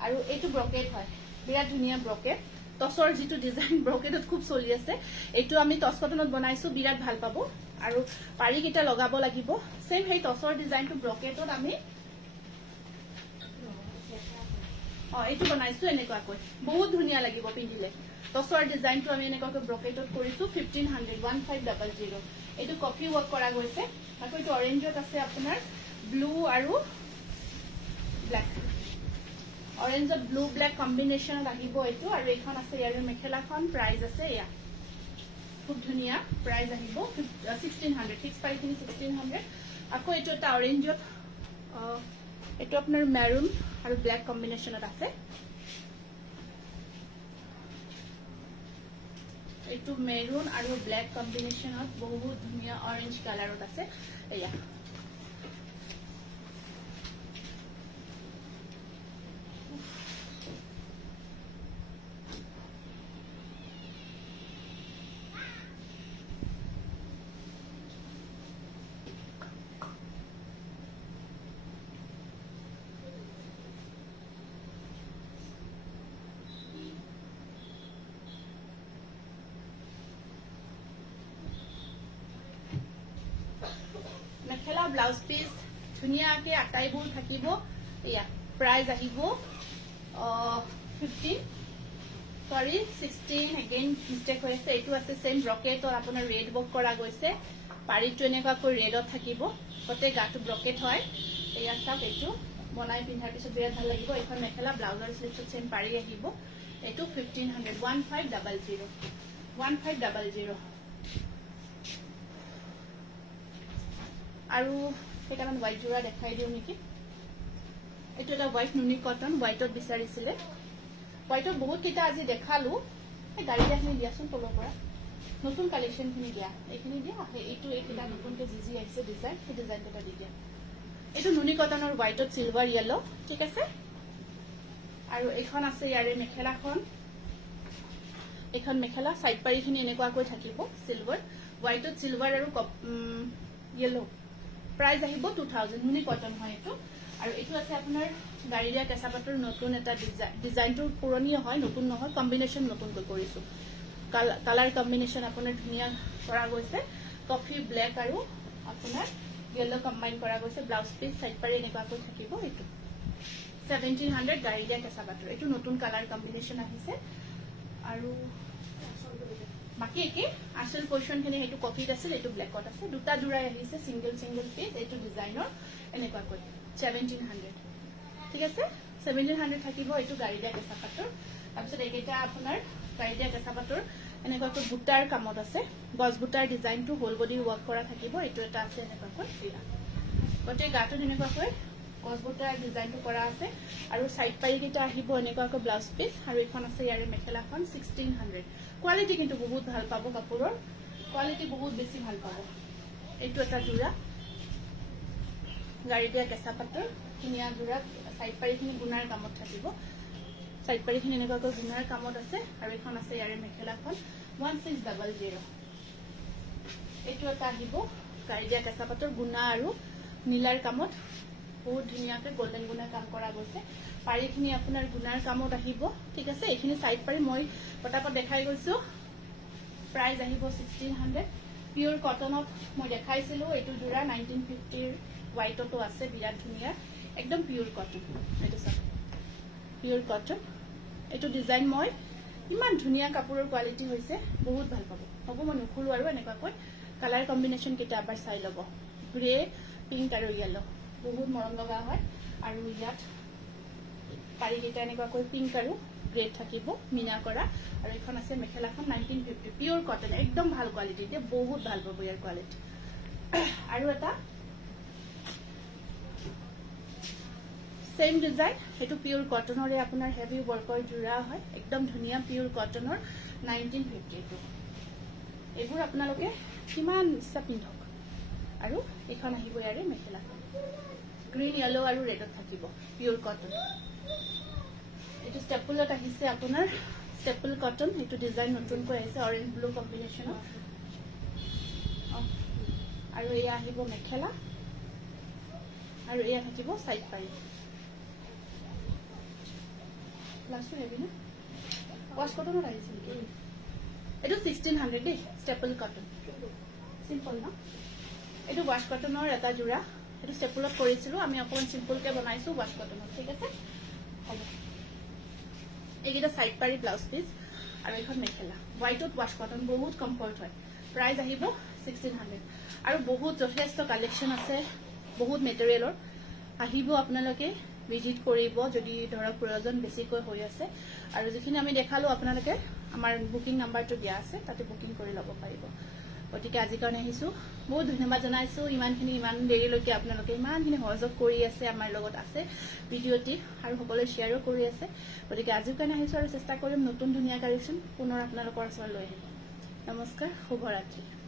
আৰু এইটো ব্ৰকেট হয় বিৰাট ধুনীয়া ব্ৰকেট টচৰ যিটো ডিজাইন ব্ৰকেটত খুব চলি আছে এইটো আমি টচ কটনত বনাইছো বিৰাট ভাল পাব আৰু পাৰি কিটা লগাব লাগিব সেম হেই টচৰ ডিজাইনটো ব্ৰকেটত আমি এইটো বনাইছো এনেকুৱাকৈ বহুত ধুনীয়া লাগিব পিন্ধিলে টছৰ ডিজাইনটো আমি এনেকুৱাকৈ ব্ৰকেটত কৰিছো 1500 1500 এইটো কফি ৱৰ্ক কৰা গৈছে আকৌ এইটো অৰেঞ্জত আছে আপোনাৰ ব্লু আৰু ব্ল্যাক অৰেঞ্জত ব্লু ব্ল্যাক কম্বিনেশনত আহিব এইটো আৰু এইখন আছে ইয়াৰ মেখেলাখন প্ৰাইস আছে ইয়া খুব ধুনীয়া প্ৰাইস আহিব 1600 ফিক্স প্ৰাইস 1600 আকৌ এইটো এটা অৰেঞ্জত এইটো আপোনাৰ মেৰুন আৰু ব্ল্যাক কম্বিনেশনত আছে এইটো মেৰুন আৰু ব্ল্যাক কম্বিনেশনত বহুত ধুনীয়া অৰেঞ্জ কালাৰত আছে এয়া মেখেলা ব্লাউজ পিস ধুনিয়াকে আটাইবোৰ থাকিব ইয়া প্ৰাইস আহিব 16 again মিস্টেক হৈছে এইটো আছে সেম ব্ৰকেট আৰু আপোনাৰ ৰেড বক কৰা গৈছে পাৰিটো এনেকুৱাকৈ ৰেডত থাকিব গতে গাটো ব্ৰকেট হয় এয়া চাওক এইটো বনাই পিন্ধাৰ পিছত বিৰাট ভাল লাগিব এখন মেখেলা ব্লাউজৰ স্লিপছত সেম পাৰি আহিব এইটো 1500 1500 আৰু সেইকাৰণে হোৱাইট জোৰা দেখাই দিও নেকি এইটো এটা হোৱাইট নুনি কটন হোৱাইটত বিচাৰিছিলে হোৱাইটত বহুত কিটা আজি দেখালো এই গাড়ী আহিনি দিয়াচোন তলৰ পৰা নতুন কালেকশন খিনি দিয়া এইখিনি দিয়া এইটো এইটা নতুনকে জিজি আহিছে ডিজাইন সেই ডিজাইন এটা দি দিয়া এইটো নুনি কটনৰ হোৱাইটত সিলভাৰ ইয়েলো ঠিক আছে আৰু এইখন আছে ইয়াৰে মেখেলাখন এখন মেখেলা সাইড পাৰিখিনি এনেকুৱাকৈ থাকিব সিলভাৰ হোৱাইটত সিলভাৰ আৰু ইয়েলো প্ৰাইস আহিব 2000 নুনি কটন হয় এটো আৰু এটো আছে আপোনাৰ গাড়ীয়া কেঁচাপাতৰ নতুন এটা ডিজাইনটো পুৰণি হয় নতুন নহয় কম্বিনেশন নতুন কৰিছো কালাৰ কম্বিনেশন আপোনাৰ ধুনীয়া কৰা গৈছে কফি ব্ল্যাক আৰু আপোনাৰ ইয়েলো কম্বাইন কৰা গৈছে ব্লাউজ পিস সাইড পাৰি এনেকুৱাকৈ থাকিব এটো 1700 গাড়ীয়া কেঁচাপাতৰ এটো নতুন কালাৰ কম্বিনেশন আহিছে আৰু বাকি কি আসল পোরশন খিনি হেতু কফিত আছে এটু ব্ল্যাকত আছে দুটা জোড়াই আহিছে সিঙ্গেল পিস এটু ডিজাইনৰ এনেকুৱা কৈ 1700 ঠিক আছে 1700 থাকিব এটু গাড়ীয়া কেঁচাপাতৰ তাৰপিছত এইটা আপোনাৰ গাড়ীয়া কেঁচাপাতৰ এনেকুৱা কৈ বুটাৰ কামত আছে গছ বুটাৰ ডিজাইনটো হোল বডি ওয়াৰ্ক কৰা থাকিব এটু এটা আছে এনেকুৱা কৈ গটে গাটো এনেকুৱা কৈ গছ বুটাৰ ডিজাইনটো কৰা আছে আৰু সাইড পাৰি কিটা আহিব এনেকুৱা কৈ ব্লাউজ পিস আৰু এখন আছে ইয়াৰে মেখেলাখন 1600 কোয়ালিটি কিন্তু বহুত ভাল পাবো কাপোৰৰ কোয়ালিটি বহুত বেছি ভাল পাবো এইটো এটা জোড়া গাড়ীয়া কেঁচাপাতৰ কিনিয়া জোড়া সাইড পাৰিখিনি গুণাৰ কামত থাকিব সাইড পাৰিখিনি এনেকুৱাকৈ গুণাৰ কামত আছে আৰু এখন আছে ইয়াৰে মেখেলাখন 1600 এইটো এটা আহিব গাড়ীয়া কেঁচাপাতৰ গুণা আৰু নীলাৰ কামত বহুত ধুনীয়াকৈ গোল্ডেন গুণা কাম কৰা গৈছে পাৰিখিনি আপোনাৰ গুণাৰ কামত আহিব ঠিক আছে এইখিনি সাইড পাৰি মই পটাপট দেখাই গৈছো প্ৰাইস আহিব 1600 পিওৰ কটনত মই দেখাইছিলো এটো জোড়া 1950 ৰ হোয়াইটটো আছে বিৰাট ধুনীয়া একদম পিওৰ কটন এটো সব পিওৰ কটন এটো ডিজাইন মই ইমান ধুনীয়া কাপোৰৰ কোৱালিটি হৈছে বহুত ভাল পাব হ'ব মই নুখুলো আৰু এনেকুৱা কৈ কালাৰ কম্বিনেশন কিটা আবাৰ চাই লব গ্ৰে পিঙ্ক আৰু ইয়েলো বহুত মৰম লগা হয় আৰু ইয়াত পাৰি কিটা এনেকুৱা কৈ পিঙ্ক আৰু গ্ৰে থাকিব মিনা কৰা আৰু এখন আছে মেখেলাখন 1950 পিওৰ কটন একদম ভাল কোৱালিটি দে বহুত ভাল পাব ইয়াৰ কোৱালিটি আৰু এটা সেম ডিজাইন হেতু পিওৰ কটনৰে আপোনাৰ হেভি ওয়াৰ্কৰ জোড়া হয় একদম ধুনীয়া পিওৰ কটনৰ 1950 এইবোৰ আপোনালোকে কিমান ইচ্ছা পিন্ধক আৰু এখন আহিব ইয়াৰে মেখেলাখন গ্ৰীন ইয়েলো আৰু ৰেডত থাকিব পিওৰ কটন এটো স্টেপলত আহিছে আপোনাৰ স্টেপল কটন এটো ডিজাইন নতুনকৈ আহিছে অৰেঞ্জ ব্লু কম্বিনেশন আৰু এয়া আহিব মেখেলা আৰু এয়া থাকিব সাইড পাৰি লাস্ট হেভি না ওয়াশ কটনৰ আহিছে এটো 1600 দেই স্টেপল কটন সিম্পল না এটো ওয়াশ কটনৰ এটা জোড়া এটো স্টেপলত কৰিছিলো আমি অকমান সিম্পল কে বনাইছো ওয়াশ কটনৰ ঠিক আছে হ'ব এইকেইটা সাইড পাৰি ব্লাউজ পিস আৰু এখন মেখেলা হোৱাইটত ৱাশ কটন বহুত কমফৰ্ট হয় প্ৰাইস আহিব 1600 আৰু বহুত যথেষ্ট কালেকশন আছে বহুত মেটেৰিয়েলৰ আহিব আপোনালোকে ভিজিট কৰিব যদি ধৰক প্ৰয়োজন বেছিকৈ হৈ আছে আৰু যিখিনি আমি দেখালো আপোনালোকে আমাৰ বুকিং নাম্বাৰটো দিয়া আছে তাতে বুকিং কৰি ল'ব পাৰিব গতিকে আজি কাৰণে আহিছো বহুত ধন্যবাদ জনাইছো ইমানখিনি ইমান দেৰিলৈকে আপোনালোকে ইমানখিনি সহযোগ কৰি আছে আমাৰ লগত আছে ভিডিঅ'টি আৰু সকলোৱে শ্বেয়াৰো কৰি আছে গতিকে আজি কাৰণে আহিছো আৰু চেষ্টা কৰিম নতুন ধুনীয়া কালেকশন পুনৰ আপোনালোকৰ ওচৰলৈ আহিব নমস্কাৰ শুভৰাত্ৰি